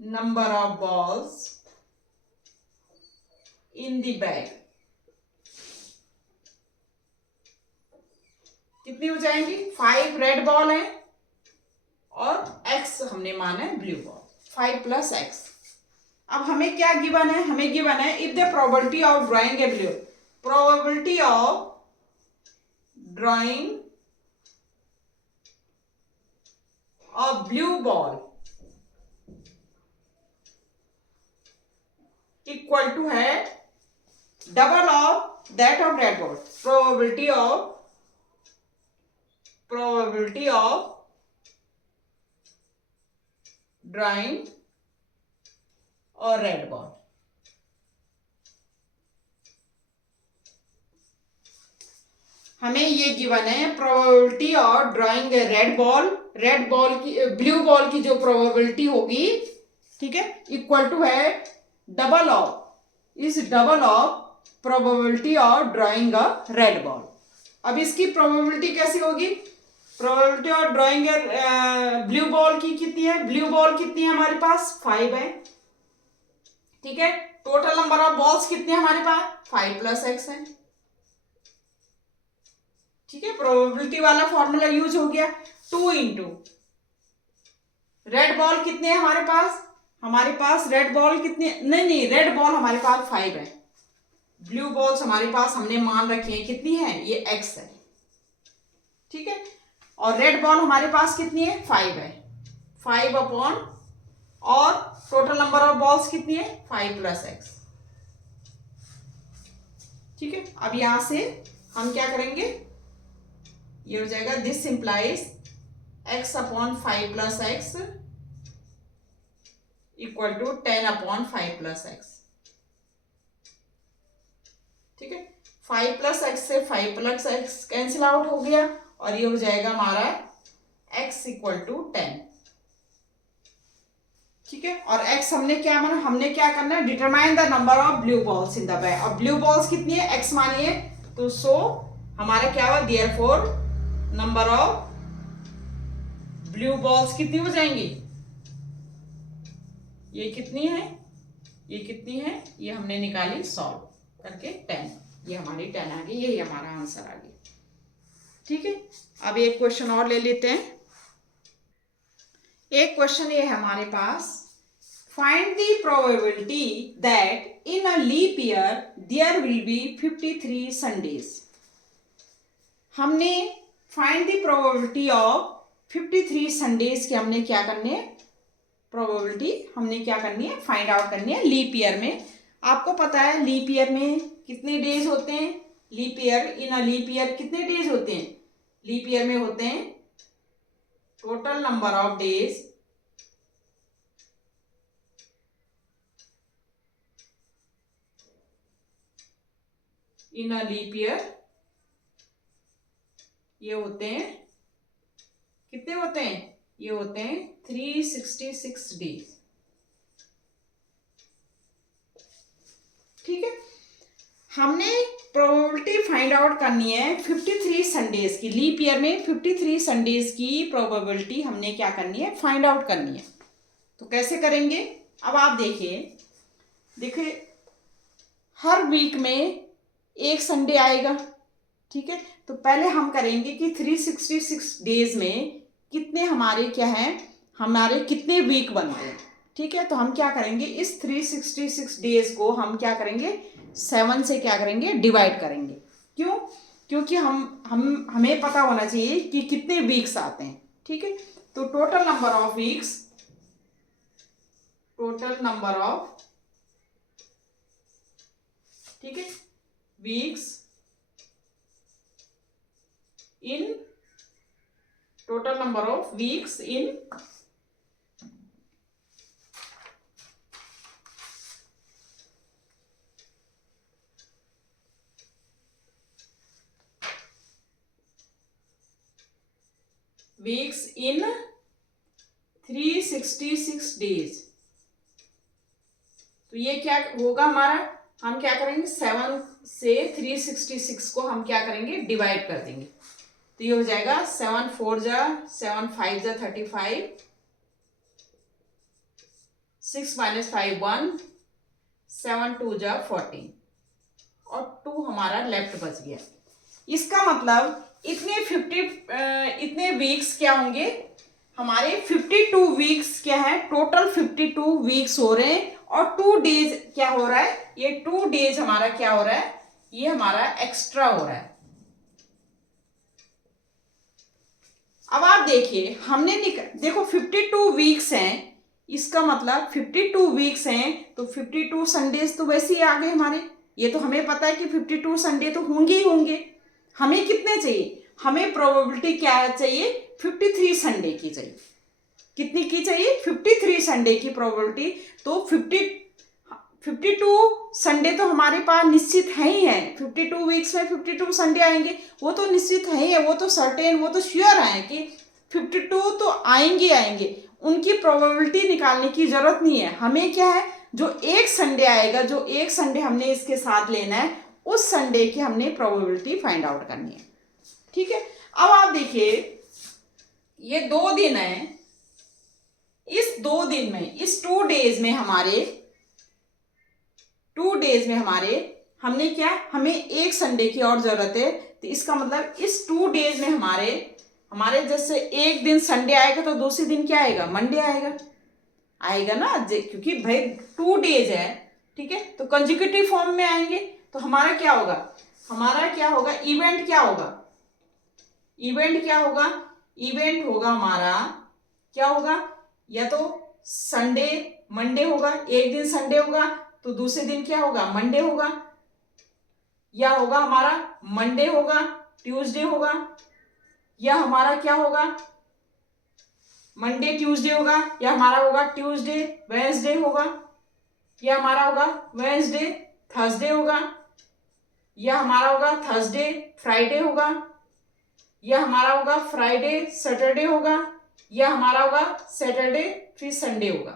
number of balls in the bag. कितनी हो जाएंगी? 5 रेड बॉल है और x हमने माना है ब्लू बॉल, 5 + x। अब हमें क्या गिवन है? हमें गिवन है if the probability of drawing a blue, probability of drawing a blue ball equal to है double of that of red ball. Probability of drawing और रेड बॉल। हमें ये गिवन है probability of drawing red ball की, blue ball की जो probability होगी, ठीक है, इक्वल टू है double of probability of drawing a red ball. अब इसकी प्रोबेबिलिटी कैसी होगी? Probability of drawing blue ball की कितनी है? ब्लू बॉल कितनी है हमारे पास? 5 है, ठीक है। टोटल नंबर ऑफ बॉल्स कितने हमारे पास? 5 + x है, ठीक है। प्रोबेबिलिटी वाला फॉर्मूला यूज हो गया। 2 × रेड बॉल कितने हैं हमारे पास? हमारे पास रेड बॉल कितने? नहीं, रेड बॉल हमारे पास 5 है। ब्लू बॉल्स हमारे पास हमने मान रखी है, कितनी है? ये x है, ठीक है। और रेड बॉल हमारे पास कितनी है? 5 है, 5 अपॉन, और टोटल नंबर ऑफ बॉल्स कितनी है? 5 + x, ठीक है। अब यहां से हम क्या करेंगे? ये हो जाएगा this implies x upon 5 + x equal to 10 upon 5 + x, ठीक है। 5 + x से 5 + x कैंसिल आउट हो गया और ये हो जाएगा हमारा x इक्वल टू 10, ठीक है। और x हमने क्या माना? हमने क्या करना है? Determine the number of blue balls in the bag. और ब्लू बॉल्स कितनी है? x मानिए, तो सो हमारा क्या हुआ? Therefore number of blue balls कितनी हो जाएंगी? ये कितनी है? ये कितनी है? ये हमने निकाली सॉल्व करके 10, ये हमारी 10 आ गई, यही हमारा आंसर आ गया, ठीक है। अब एक क्वेश्चन और ले लेते हैं। एक क्वेश्चन ये है हमारे पास, find the probability that in a leap year there will be 53 Sundays. हमने find the probability of 53 Sundays के हमने क्या करने हैं? प्रोबेबिलिटी हमने क्या करनी है? फाइंड आउट करनी है लीप ईयर में। आपको पता है लीप ईयर में कितने डेज होते हैं? Leap year, in a leap year कितने डेज होते हैं? लीप ईयर में होते हैं total number of days in a leap year, ये होते हैं, कितने होते हैं? ये होते हैं 366 डेज, ठीक है। हमने प्रोबेबिलिटी फाइंड आउट करनी है 53 संडेज की। लीप ईयर में 53 संडेज की प्रोबेबिलिटी हमने क्या करनी है? फाइंड आउट करनी है। तो कैसे करेंगे? अब आप देखिए हर वीक में एक संडे आएगा, ठीक है। तो पहले हम करेंगे कि 366 डेज में कितने हमारे क्या हैं, हमारे कितने वीक बनते हैं, ठीक है। तो हम क्या करेंगे? इस 366 डेज को हम क्या करेंगे? 7 से क्या करेंगे? डिवाइड करेंगे। क्यों? क्योंकि हमें पता होना चाहिए कि कितने वीक्स आते हैं, ठीक है। तो टोटल नंबर ऑफ वीक्स, ठीक है, weeks in, total number of weeks in weeks in 366 days. तो ये क्या होगा हमारा? हम क्या करेंगे? 7 से 366 को हम क्या करेंगे? डिवाइड कर देंगे। तो ये हो जाएगा 7 4 जा 7 5 जा 35, 6 माइनस 5 1, 7 2 जा 14 और 2 हमारा लेफ्ट बच गया। इसका मतलब इतने वीक्स क्या होंगे हमारे, 52 वीक्स क्या है, टोटल 52 वीक्स हो रहे हैं और 2 डेज क्या हो रहा है, ये 2 डेज हमारा क्या हो रहा है, ये हमारा एक्स्ट्रा हो रहा है। अब आप देखिए हमने देखो 52 वीक्स हैं, इसका मतलब 52 वीक्स हैं तो 52 संडेज तो वैसे ही आ गए हमारे, ये तो हमें पता है कि 52 संडे तो होंगे ही होंगे। हमें कितने चाहिए, हमें प्रोबेबिलिटी क्या चाहिए, 53 संडे की चाहिए। कितनी की चाहिए, 53 संडे की प्रोबेबिलिटी। तो 52 संडे तो हमारे पास निश्चित है ही है, 52 वीक्स में 52 संडे आएंगे, वो तो निश्चित है ही है, वो तो सर्टेन, वो तो श्योर है कि 52 तो आएंगे आएंगे, उनकी प्रोबेबिलिटी निकालने की जरूरत नहीं है। हमें क्या है, जो एक संडे आएगा, जो एक संडे हमने इसके साथ लेना है, उस संडे की हमने प्रोबेबिलिटी फाइंड आउट करनी है। ठीक है, अब आप देखिए ये 2 दिन है, इस 2 दिन में, इस 2 डेज में हमारे, 2 डेज में हमारे हमने क्या, हमें एक संडे की और जरूरत है। तो इसका मतलब इस 2 डेज में हमारे जैसे एक दिन संडे आएगा तो दूसरे दिन क्या आएगा, मंडे आएगा ना, क्योंकि भाई 2 डेज है। ठीक है, तो कंजिक्यूटिव फॉर्म में आएंगे तो हमारा क्या होगा, इवेंट क्या होगा हमारा, क्या होगा, या तो संडे मंडे होगा, एक दिन संडे होगा तो दूसरे दिन क्या होगा, मंडे होगा, या होगा हमारा मंडे होगा ट्यूसडे होगा, या हमारा क्या होगा, मंडे ट्यूसडे होगा, या हमारा होगा ट्यूसडे वेडनेसडे होगा, या हमारा होगा वेडनेसडे थर्सडे होगा, या हमारा होगा थर्सडे फ्राइडे होगा, या हमारा होगा फ्राइडे सैटरडे होगा, या हमारा होगा सैटरडे फिर संडे होगा।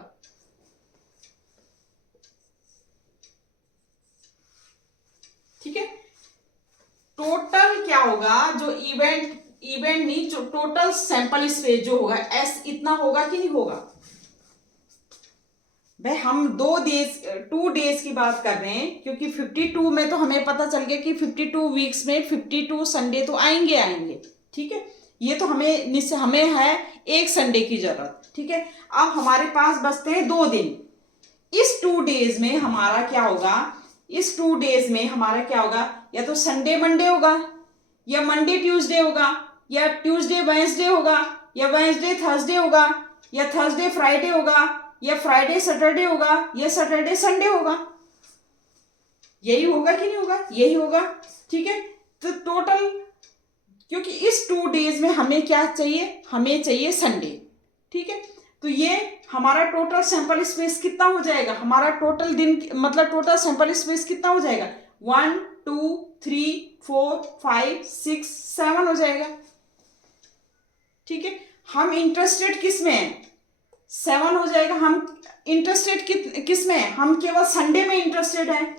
ठीक है, टोटल क्या होगा, जो इवेंट नहीं, जो टोटल सैंपल स्पेस जो होगा एस इतना होगा कि नहीं होगा। भाई हम 2 डेज की बात कर रहे हैं, क्योंकि 52 में तो हमें पता चल गया कि 52 वीक्स में 52 संडे तो आएंगे। ठीक है, ये तो हमें है एक संडे की जरूरत। ठीक है, अब हमारे पास बचते हैं 2 दिन। इस 2 डेज में हमारा क्या होगा, या तो संडे मंडे होगा, या मंडे ट्यूसडे होगा, या ट्यूसडे वेडनेसडे होगा, या वेडनेसडे थर्सडे होगा, या थर्सडे फ्राइडे होगा, या फ्राइडे सैटरडे होगा, या सैटरडे संडे होगा। यही होगा कि नहीं होगा, यही होगा। ठीक है, तो टोटल, क्योंकि इस 2 डेज में हमें क्या चाहिए, हमें चाहिए संडे। ठीक है, तो ये हमारा टोटल सैंपल स्पेस कितना हो जाएगा, हमारा टोटल दिन मतलब टोटल सैंपल स्पेस कितना हो जाएगा, 1 2 3 4 5 6 7 हो जाएगा। ठीक है, हम इंटरेस्टेड किस में हैं, 7 हो जाएगा। हम इंटरेस्टेड किस में है, हम केवल संडे में इंटरेस्टेड हैं,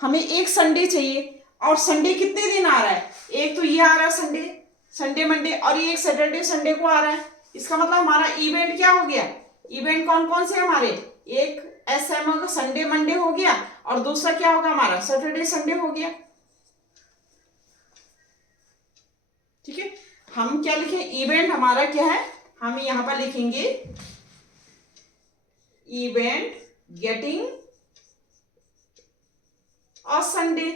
हमें एक संडे चाहिए। और संडे कितने दिन आ रहा है, एक तो ये आ रहा है संडे मंडे, और ये एक सैटरडे संडे को आ रहा है। इसका मतलब हमारा इवेंट क्या हो गया, इवेंट कौन कौन से हमारे, एक एसएम होगा संडे मंडे हो गया, और दूसरा क्या होगा हमारा सैटरडे संडे हो गया। ठीक है, हम क्या लिखें, इवेंट हमारा क्या है, हम यहां पर लिखेंगे इवेंट गेटिंग और संडे।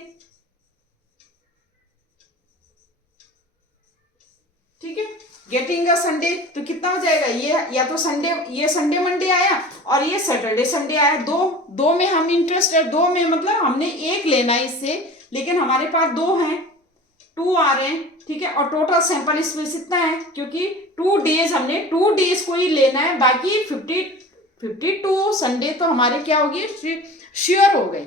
ठीक है, गेटिंग का संडे तो कितना हो जाएगा, ये या तो संडे, ये संडे मंडे आया और ये सैटरडे संडे आया। दो में हम इंटरेस्ट है, 2 में मतलब हमने एक लेना है इससे, लेकिन हमारे पास 2 हैं, 2 आ रहे हैं। ठीक है, और टोटल सैंपल स्पेस इतना है, क्योंकि 2 डेज हमने 2 डेज को ही लेना है, बाकी 52 संडे तो हमारे क्या हो गए, श्योर हो गए।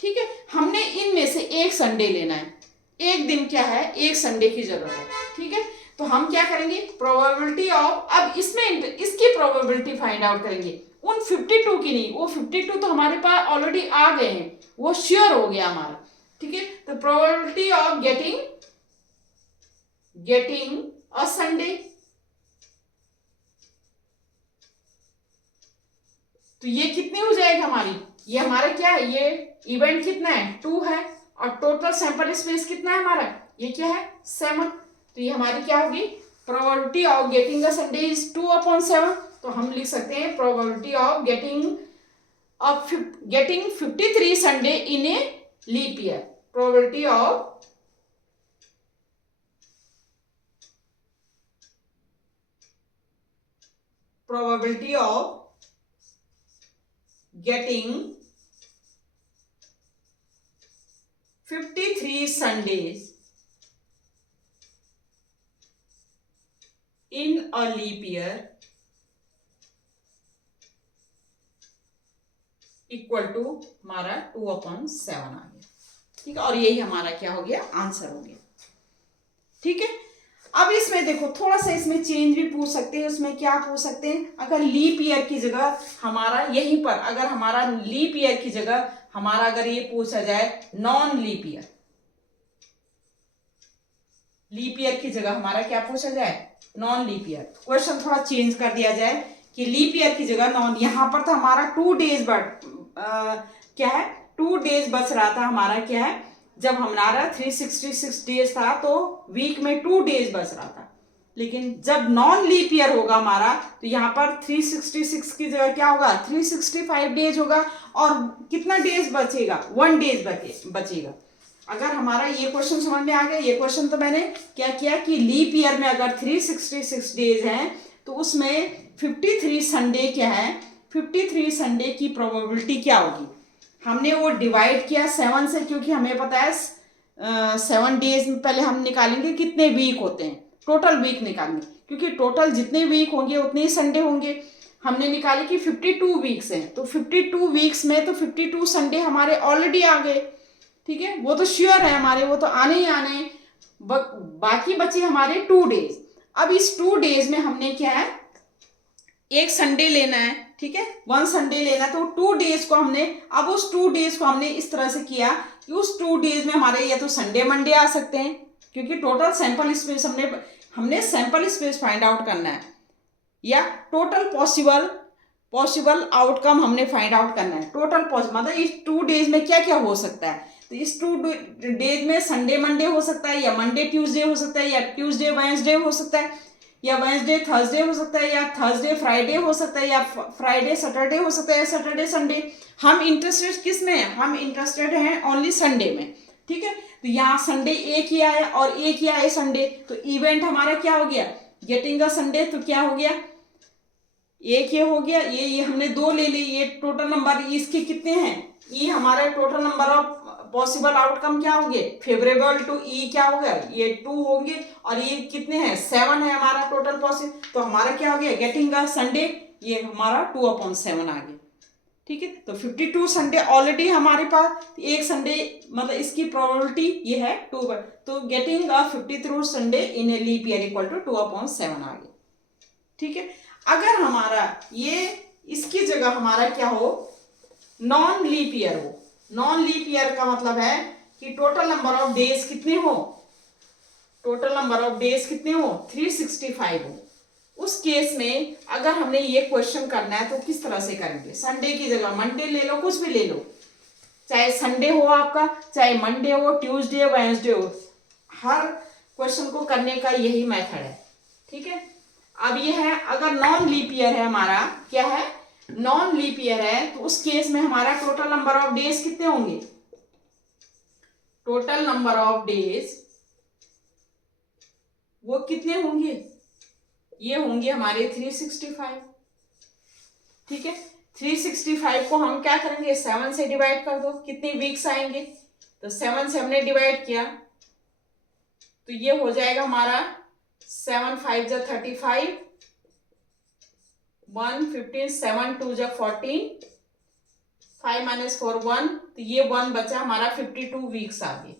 ठीक है, हमने इनमें से एक संडे लेना है, एक दिन क्या है, एक संडे की जरूरत है। ठीक है, तो हम क्या करेंगे, प्रोबेबिलिटी ऑफ, अब इसमें इसकी प्रोबेबिलिटी फाइंड आउट करेंगे, उन 52 की नहीं, वो 52 तो हमारे पास ऑलरेडी आ गए हैं, वो श्योर हो गया हमारा। ठीक है, तो probability of getting a Sunday, तो ये कितनी हो जाएगी हमारी, ये हमारा क्या है, ये इवेंट कितना है 2 है, और टोटल सैंपल स्पेस कितना है हमारा, ये क्या है 7। तो ये हमारी क्या होगी, probability of getting a Sunday is 2/7। तो हम लिख सकते हैं probability of getting 53 Sunday in a leap year. Probability of getting 53 Sundays in a leap year equal to हमारा 2/7 आ गया। ठीक है, और यही हमारा क्या हो गया, आंसर हो गया। ठीक है, अब इसमें देखो थोड़ा सा इसमें चेंज भी पूछ सकते हैं। उसमें क्या पूछ सकते हैं, अगर लीप ईयर की जगह हमारा यहीं पर, अगर हमारा लीप ईयर की जगह हमारा अगर ये पूछा जाए non leap year, leap year की जगह हमारा क्या पूछा जाए, नॉन लीप ईयर। क्वेश्चन थोड़ा चेंज कर दिया जाए कि लीप ईयर की जगह नॉन, यहां पर था हमारा 2 डेज क्या है 2 डेज बच रहा था हमारा, क्या है जब हमारा 366 डेज था तो वीक में 2 डेज बच रहा था। लेकिन जब नॉन लीप ईयर होगा हमारा तो यहाँ पर 366 की जगह क्या होगा 365 डेज होगा, और कितना डेज बचेगा 1 डेज बचेगा। अगर हमारा ये क्वेश्चन समझ में आ गया, ये क्वेश्चन तो मैंने क्या किया कि लीप ईयर में अगर 366 डेज हैं तो उसमें 53 संडे क्या है, 53 संडे की प्रोबेबिलिटी क्या होगी, हमने वो डिवाइड किया 7 से, क्योंकि हमें पता है 7 डेज में पहले हम निकालेंगे कितने वीक होते हैं, टोटल वीक निकालेंगे, क्योंकि टोटल जितने वीक होंगे उतने ही संडे होंगे। हमने निकाले कि 52 वीक्स हैं, तो 52 वीक्स में तो 52 संडे हमारे ऑलरेडी आ गए। ठीक है, वो तो श्योर है हमारे, वो तो आने ही आने हैं। बाकी बचे हमारे 2 डेज। अब इस 2 डेज में हमने क्या है, एक संडे लेना है। ठीक है, 1 संडे लेना, तो 2 डेज को हमने, अब उस 2 डेज को हमने इस तरह से किया कि उस 2 डेज में हमारे या तो संडे मंडे आ सकते हैं, क्योंकि टोटल सैंपल स्पेस हमने सैंपल स्पेस फाइंड आउट करना है, या टोटल पॉसिबल आउटकम हमने फाइंड आउट करना है। टोटल मतलब इस 2 डेज में क्या क्या हो सकता है, तो इस 2 डेज में संडे मंडे हो सकता है, या मंडे ट्यूसडे हो सकता है, या ट्यूसडे वेडनेसडे हो सकता है, या वेडनेसडे थर्सडे हो सकता है, या थर्सडे फ्राइडे हो सकता है, या फ्राइडे सैटरडे हो सकता है, या सैटरडे संडे। हम इंटरेस्टेड किस में हैं, हम इंटरेस्टेड हैं ओनली संडे में। ठीक है, तो यहाँ संडे एक ही आया और एक ही आए संडे, तो इवेंट हमारा क्या हो गया, गेटिंग अ संडे। तो क्या हो गया, एक ये हो गया, ये हमने 2 ले ली, ये टोटल नंबर इसके कितने हैं, ये हमारा total number of possible outcome क्या होंगे, फेवरेबल टू ई क्या होगा, ये 2 होंगे, और ये कितने हैं 7 है हमारा टोटल पॉसिबल। तो हमारा क्या हो गया, गेटिंग अ संडे, ये हमारा 2/7 आ गया। ठीक है, तो 52 संडे ऑलरेडी हमारे पास, एक संडे मतलब इसकी प्रोबेबिलिटी ये है 2, तो getting a 53 Sunday in a leap year equal to 2/7 आ गया। ठीक है, अगर हमारा ये इसकी जगह हमारा क्या हो, नॉन लीप ईयर हो। नॉन लीप ईयर का मतलब है कि टोटल नंबर ऑफ डेज कितने हो, टोटल नंबर ऑफ डेज कितने हो 365 हो। उस केस में अगर हमने ये क्वेश्चन करना है तो किस तरह से करेंगे, संडे की जगह मंडे ले लो, कुछ भी ले लो, चाहे संडे हो आपका, चाहे मंडे हो, ट्यूसडे वेडनेसडे हो, हर क्वेश्चन को करने का यही मेथड है। ठीक है, अब ये है अगर नॉन लीप ईयर है हमारा, क्या है नॉन लीप ईयर है, तो उस केस में हमारा टोटल नंबर ऑफ डेज कितने होंगे, टोटल नंबर ऑफ डेज वो कितने होंगे, ये होंगे हमारे 365। ठीक है, 365 को हम क्या करेंगे 7 से डिवाइड कर दो, कितने वीक्स आएंगे, तो 7 से हमने डिवाइड किया तो ये हो जाएगा हमारा 7 5 जा 35, 1 15, 7 2 जा 14, 5 - 4 1, तो ये 1 बचा हमारा, 52 वीक्स आ गए।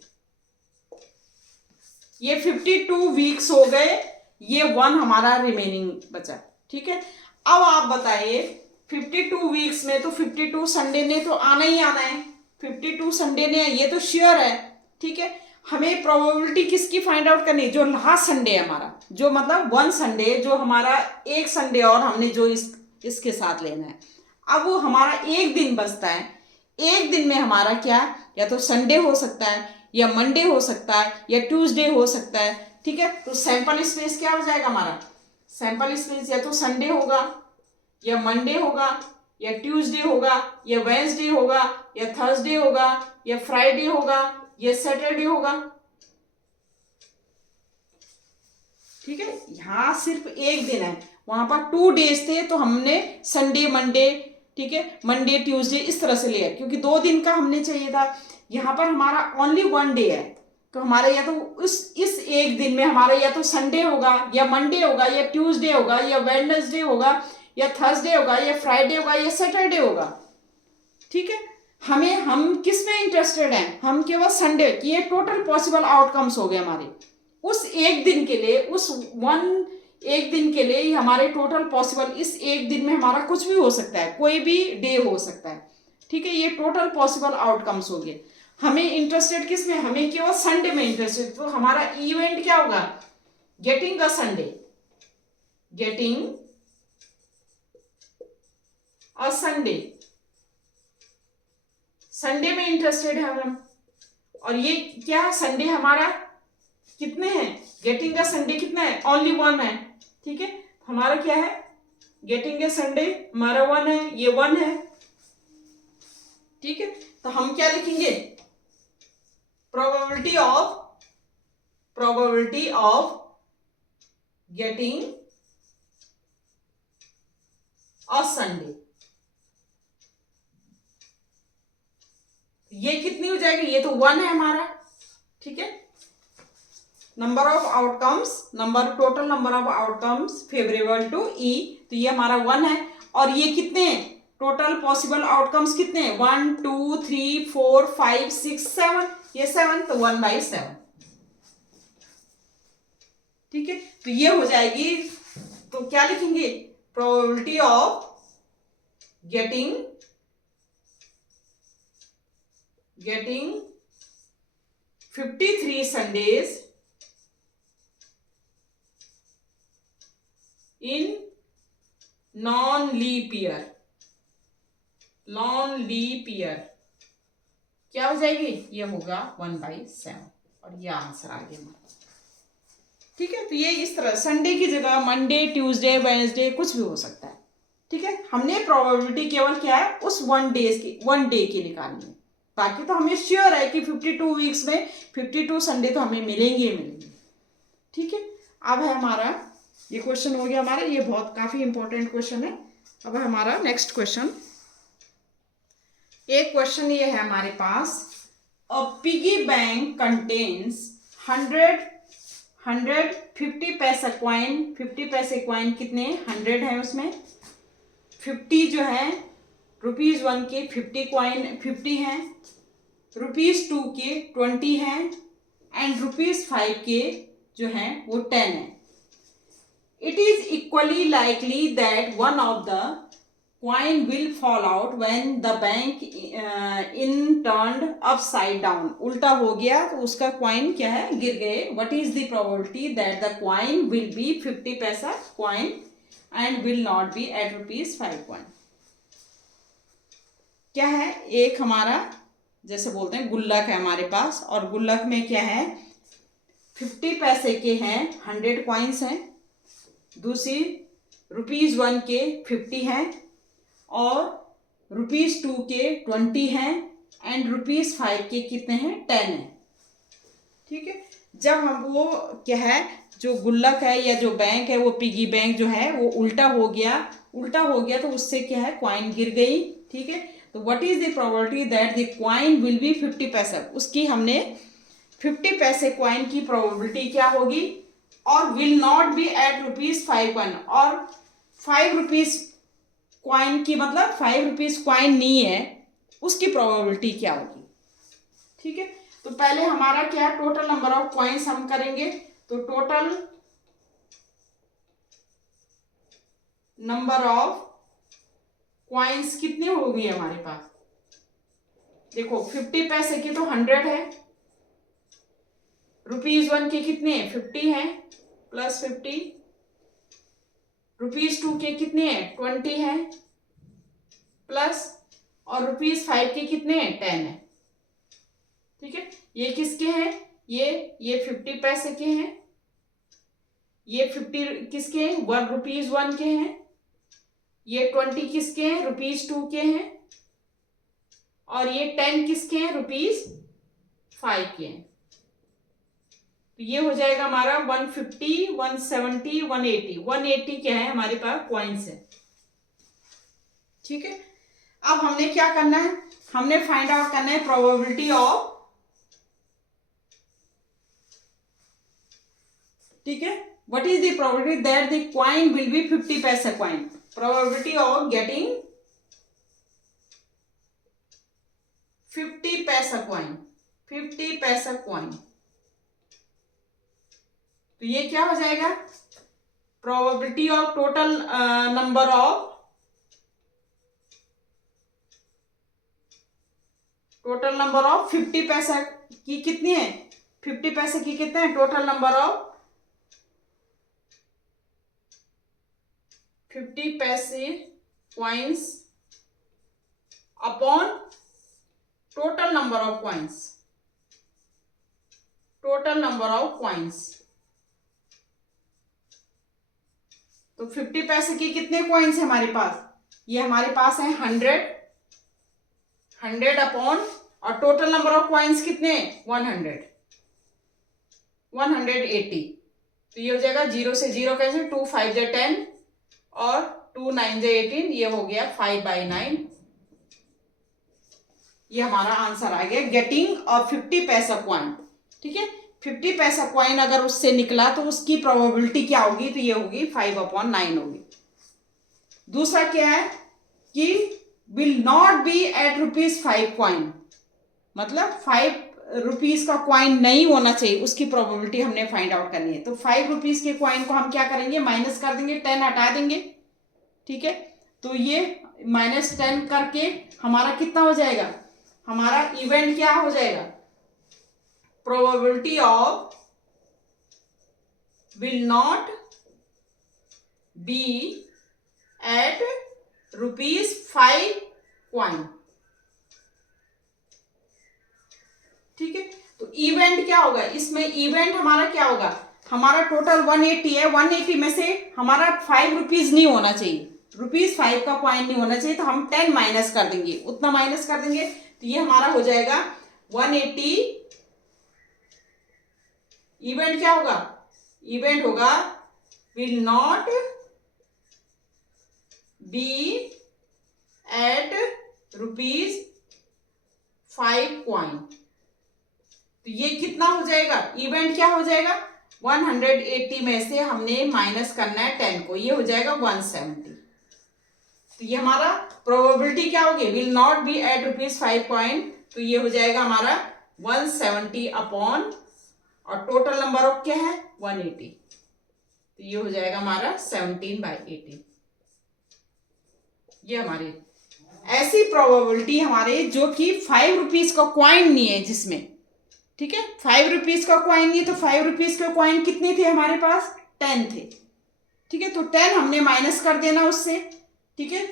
ये 52 वीक्स हो गए, ये 1 हमारा रिमेनिंग बचा। ठीक है, अब आप बताइए 52 वीक्स में तो 52 संडे ने तो आना ही आना है, 52 संडे ने, ये तो श्योर है। ठीक है, हमें प्रोबेबिलिटी किसकी फाइंड आउट करनी है, जो लास्ट संडे है हमारा, जो मतलब 1 संडे, जो हमारा एक संडे और हमने जो इसके साथ लेना है। अब वो हमारा एक दिन बचता है, एक दिन में हमारा क्या, या तो संडे हो सकता है, या मंडे हो सकता है, या ट्यूसडे हो सकता है। ठीक है, तो सैंपल स्पेस क्या हो जाएगा हमारा, सैंपल स्पेस या तो संडे होगा, या मंडे होगा, या ट्यूसडे होगा, या वेंसडे होगा, या थर्सडे होगा, या फ्राइडे होगा, या सैटरडे होगा। ठीक है, यहाँ सिर्फ एक दिन है, वहां पर 2 डेज थे तो हमने संडे मंडे, ठीक है, मंडे ट्यूसडे इस तरह से लिया क्योंकि 2 दिन का हमने चाहिए था। यहाँ पर हमारा ओनली 1 डे है, तो हमारा या तो इस एक दिन में हमारा या तो संडे होगा, या मंडे होगा, या ट्यूसडे होगा, या वेडनेसडे होगा, या थर्सडे होगा, या फ्राइडे होगा, या सैटरडे होगा। ठीक है, हम किस में इंटरेस्टेड हैं, हम केवल संडे, ये टोटल पॉसिबल आउटकम्स हो गए हमारे उस एक दिन के लिए, उस एक दिन के लिए हमारे टोटल पॉसिबल, इस एक दिन में हमारा कुछ भी हो सकता है, कोई भी डे हो सकता है। ठीक है, ये टोटल पॉसिबल आउटकम्स हो गए। हमें इंटरेस्टेड किस में, हमें केवल संडे में इंटरेस्टेड, तो हमारा इवेंट क्या होगा, getting a Sunday, getting a Sunday, Sunday में इंटरेस्टेड है हम। और ये क्या, संडे हमारा कितने हैं, गेटिंग अ संडे कितना है, ओनली 1 है। ठीक है, हमारा क्या है, गेटिंग अ संडे हमारा 1 है, ये 1 है। ठीक है, तो हम क्या लिखेंगे, probability of getting a Sunday, ये कितनी हो जाएगी, ये तो 1 है हमारा। ठीक है, number of outcomes, total number of outcomes favourable to E, तो ये हमारा 1 है। और ये कितने टोटल पॉसिबल आउटकम्स कितने, 1 2 3 4 5 6 7, ये 7, तो 1/7। ठीक है, तो ये हो जाएगी, तो क्या लिखेंगे, probability of getting 53 Sundays in non leap year, क्या हो जाएगी, ये होगा 1/7, और ये आंसर आ गया हमारा। ठीक है, तो ये इस तरह संडे की जगह मंडे ट्यूसडे वेडनेसडे कुछ भी हो सकता है। ठीक है, हमने प्रोबेबिलिटी केवल क्या है, उस 1 डे की निकालनी है, बाकी तो हमें श्योर है कि 52 वीक्स में 52 संडे तो हमें मिलेंगे। ठीक है, अब है हमारा, ये क्वेश्चन हो गया हमारा, ये बहुत काफी इंपॉर्टेंट क्वेश्चन है। अब है हमारा नेक्स्ट क्वेश्चन, एक क्वेश्चन ये है हमारे पास, अ पिगी बैंक कंटेन्स 50 पैसा क्वाइन, 50 पैसे क्वाइन कितने, 100 है उसमें, 50 जो है ₹1 के 50 क्वाइन 50 हैं, ₹2 के 20 हैं, एंड ₹5 के जो हैं वो 10 है। It is equally likely that one of the coin will fall out when the bank in turned upside down, उल्टा हो गया तो उसका कॉइन क्या है, गिर गए। What is the probability that the coin will be 50 पैसा coin and will not be at ₹5 coin? क्या है, एक हमारा जैसे बोलते हैं गुल्लक है हमारे पास, और गुल्लक में क्या है, 50 पैसे के हैं 100 कॉइन्स हैं, दूसरी ₹1 के 50 हैं, और ₹2 के 20 हैं, एंड ₹5 के कितने हैं, 10 हैं। ठीक है, जब हम वो क्या है, जो गुल्लक है या जो बैंक है, वो पिगी बैंक जो है वो उल्टा हो गया तो उससे क्या है, कॉइन गिर गई। ठीक है, तो what is the probability that the coin will be 50 पैसा, उसकी हमने 50 पैसे कॉइन की प्रोबेबिलिटी क्या होगी, और will not be at ₹5 coin, और ₹5 कॉइन की मतलब ₹5 कॉइन नहीं है, उसकी प्रोबेबिलिटी क्या होगी। ठीक है, तो पहले हमारा क्या है, टोटल नंबर ऑफ कॉइन्स हम करेंगे, तो टोटल नंबर ऑफ कॉइन्स कितने हो गए हमारे पास, देखो 50 पैसे के तो 100 है, ₹1 के कितने 50 हैं, प्लस 50, ₹2 के कितने हैं 20 हैं, प्लस और ₹5 के कितने हैं 10 है। ठीक है, ये किसके हैं, ये 50 पैसे के हैं, ये 50 किसके हैं, ₹1 के हैं, ये 20 किसके हैं, ₹2 के हैं, और ये 10 किसके हैं, ₹5 के हैं। तो ये हो जाएगा हमारा 150, 170, 180। 180 क्या है हमारे पास कॉइन्स है। ठीक है, अब हमने क्या करना है, हमने फाइंड आउट करना है प्रोबेबिलिटी ऑफ, ठीक है, what is the probability that the coin will be 50 पैसा कॉइन, प्रोबेबिलिटी ऑफ गेटिंग 50 पैसा कॉइन, 50 पैसा कॉइन। तो ये क्या हो जाएगा, probability of total number of, total number of 50 पैसा की कितनी है, 50 पैसे की कितने हैं, टोटल नंबर ऑफ 50 पैसे coins upon total number of coins, total number of coins. तो 50 पैसे की कितने कॉइन्स है हमारे पास, ये हमारे पास है 100 अपॉन, और टोटल नंबर ऑफ कॉइन्स कितने, 180। तो ये हो जाएगा 0 से 0 कैसे, 2 5 जा 10 और 2 9 जा 18, ये हो गया 5/9। ये हमारा आंसर आ गया गेटिंग और 50 पैसा कॉइन। ठीक है, 50 पैसा कॉइन अगर उससे निकला तो उसकी प्रोबेबिलिटी क्या होगी, तो ये होगी 5/9 होगी। दूसरा क्या है कि will not be at ₹5 coin, मतलब ₹5 का कॉइन नहीं होना चाहिए, उसकी प्रोबेबिलिटी हमने फाइंड आउट करनी है। तो ₹5 के कॉइन को हम क्या करेंगे, माइनस कर देंगे, 10 हटा देंगे। ठीक है, तो ये -10 करके हमारा कितना हो जाएगा, हमारा इवेंट क्या हो जाएगा, probability of will not be at ₹5 coin. ठीक है, तो इवेंट क्या होगा इसमें, इवेंट हमारा क्या होगा, हमारा टोटल 180 है, 180 में से हमारा ₹5 नहीं होना चाहिए, ₹5 का कॉइन नहीं होना चाहिए, तो हम 10 माइनस कर देंगे, उतना माइनस कर देंगे। तो ये हमारा हो जाएगा 180। इवेंट क्या होगा, इवेंट होगा will not be at ₹5 coin. तो ये कितना हो जाएगा, इवेंट क्या हो जाएगा, 180 में से हमने माइनस करना है 10 को, ये हो जाएगा 170। तो ये हमारा प्रोबेबिलिटी क्या होगी, will not be at ₹5 coin. तो ये हो जाएगा हमारा 170 अपॉन, और टोटल नंबर ऑफ क्या है 180, तो ये हो जाएगा हमारा 17/18। ये हमारी ऐसी प्रोबेबिलिटी हमारे जो कि ₹5 का कॉइन नहीं है जिसमें। ठीक है, ₹5 का कॉइन नहीं है, तो ₹5 के कॉइन कितने थे हमारे पास, 10 थे। ठीक है, तो 10 हमने माइनस कर देना उससे। ठीक है,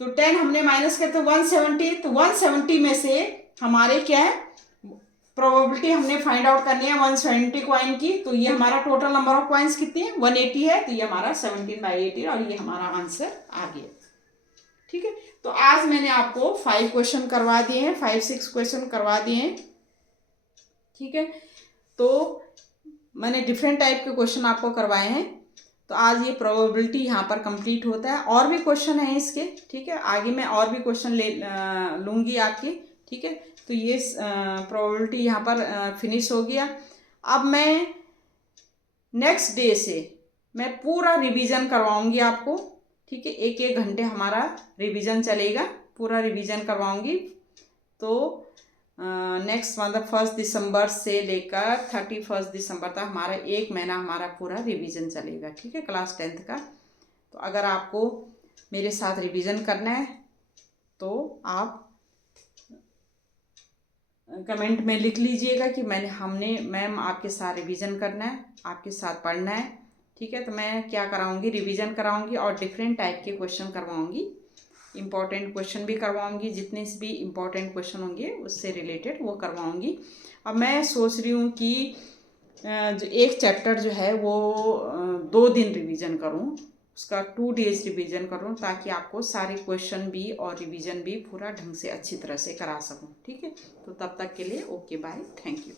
तो 10 हमने माइनस करते 170, तो 170 में से हमारे क्या है, प्रोबेबिलिटी हमने फाइंड आउट करनी है 170 कॉइन की। तो ये हमारा टोटल नंबर ऑफ कॉइन्स कितनी है, 180 है, तो ये हमारा 17/18, और ये हमारा आंसर आ गया। ठीक है, तो आज मैंने आपको 5 क्वेश्चन करवा दिए हैं, 5-6 क्वेश्चन करवा दिए हैं। ठीक है, तो मैंने डिफरेंट टाइप के क्वेश्चन आपको करवाए हैं। तो आज ये प्रोबेबिलिटी यहाँ पर कंप्लीट होता है, और भी क्वेश्चन हैं इसके। ठीक है, आगे मैं और भी क्वेश्चन लूँगी आपकी। ठीक है, तो ये प्रोबेबिलिटी यहाँ पर फिनिश हो गया। अब मैं नेक्स्ट डे से मैं पूरा रिवीजन करवाऊँगी आपको। ठीक है, 1-1 घंटे हमारा रिवीजन चलेगा, पूरा रिवीजन करवाऊँगी। तो नेक्स्ट मतलब 1 दिसंबर से लेकर 31 दिसंबर तक हमारा 1 महीना हमारा पूरा रिवीजन चलेगा। ठीक है, क्लास 10th का। तो अगर आपको मेरे साथ रिवीजन करना है तो आप कमेंट में लिख लीजिएगा कि मैम आपके साथ रिवीजन करना है, आपके साथ पढ़ना है। ठीक है, तो मैं क्या कराऊंगी, रिवीजन कराऊंगी और डिफरेंट टाइप के क्वेश्चन करवाऊंगी। इम्पॉर्टेंट क्वेश्चन भी करवाऊंगी, जितने भी इम्पॉर्टेंट क्वेश्चन होंगे उससे रिलेटेड वो करवाऊंगी। अब मैं सोच रही हूँ कि जो एक चैप्टर जो है वो 2 दिन रिवीजन करूँ, उसका 2 डेज रिवीजन करूँ, ताकि आपको सारे क्वेश्चन भी और रिवीजन भी पूरा ढंग से अच्छी तरह से करा सकूँ। ठीक है, तो तब तक के लिए ओके बाय, थैंक यू।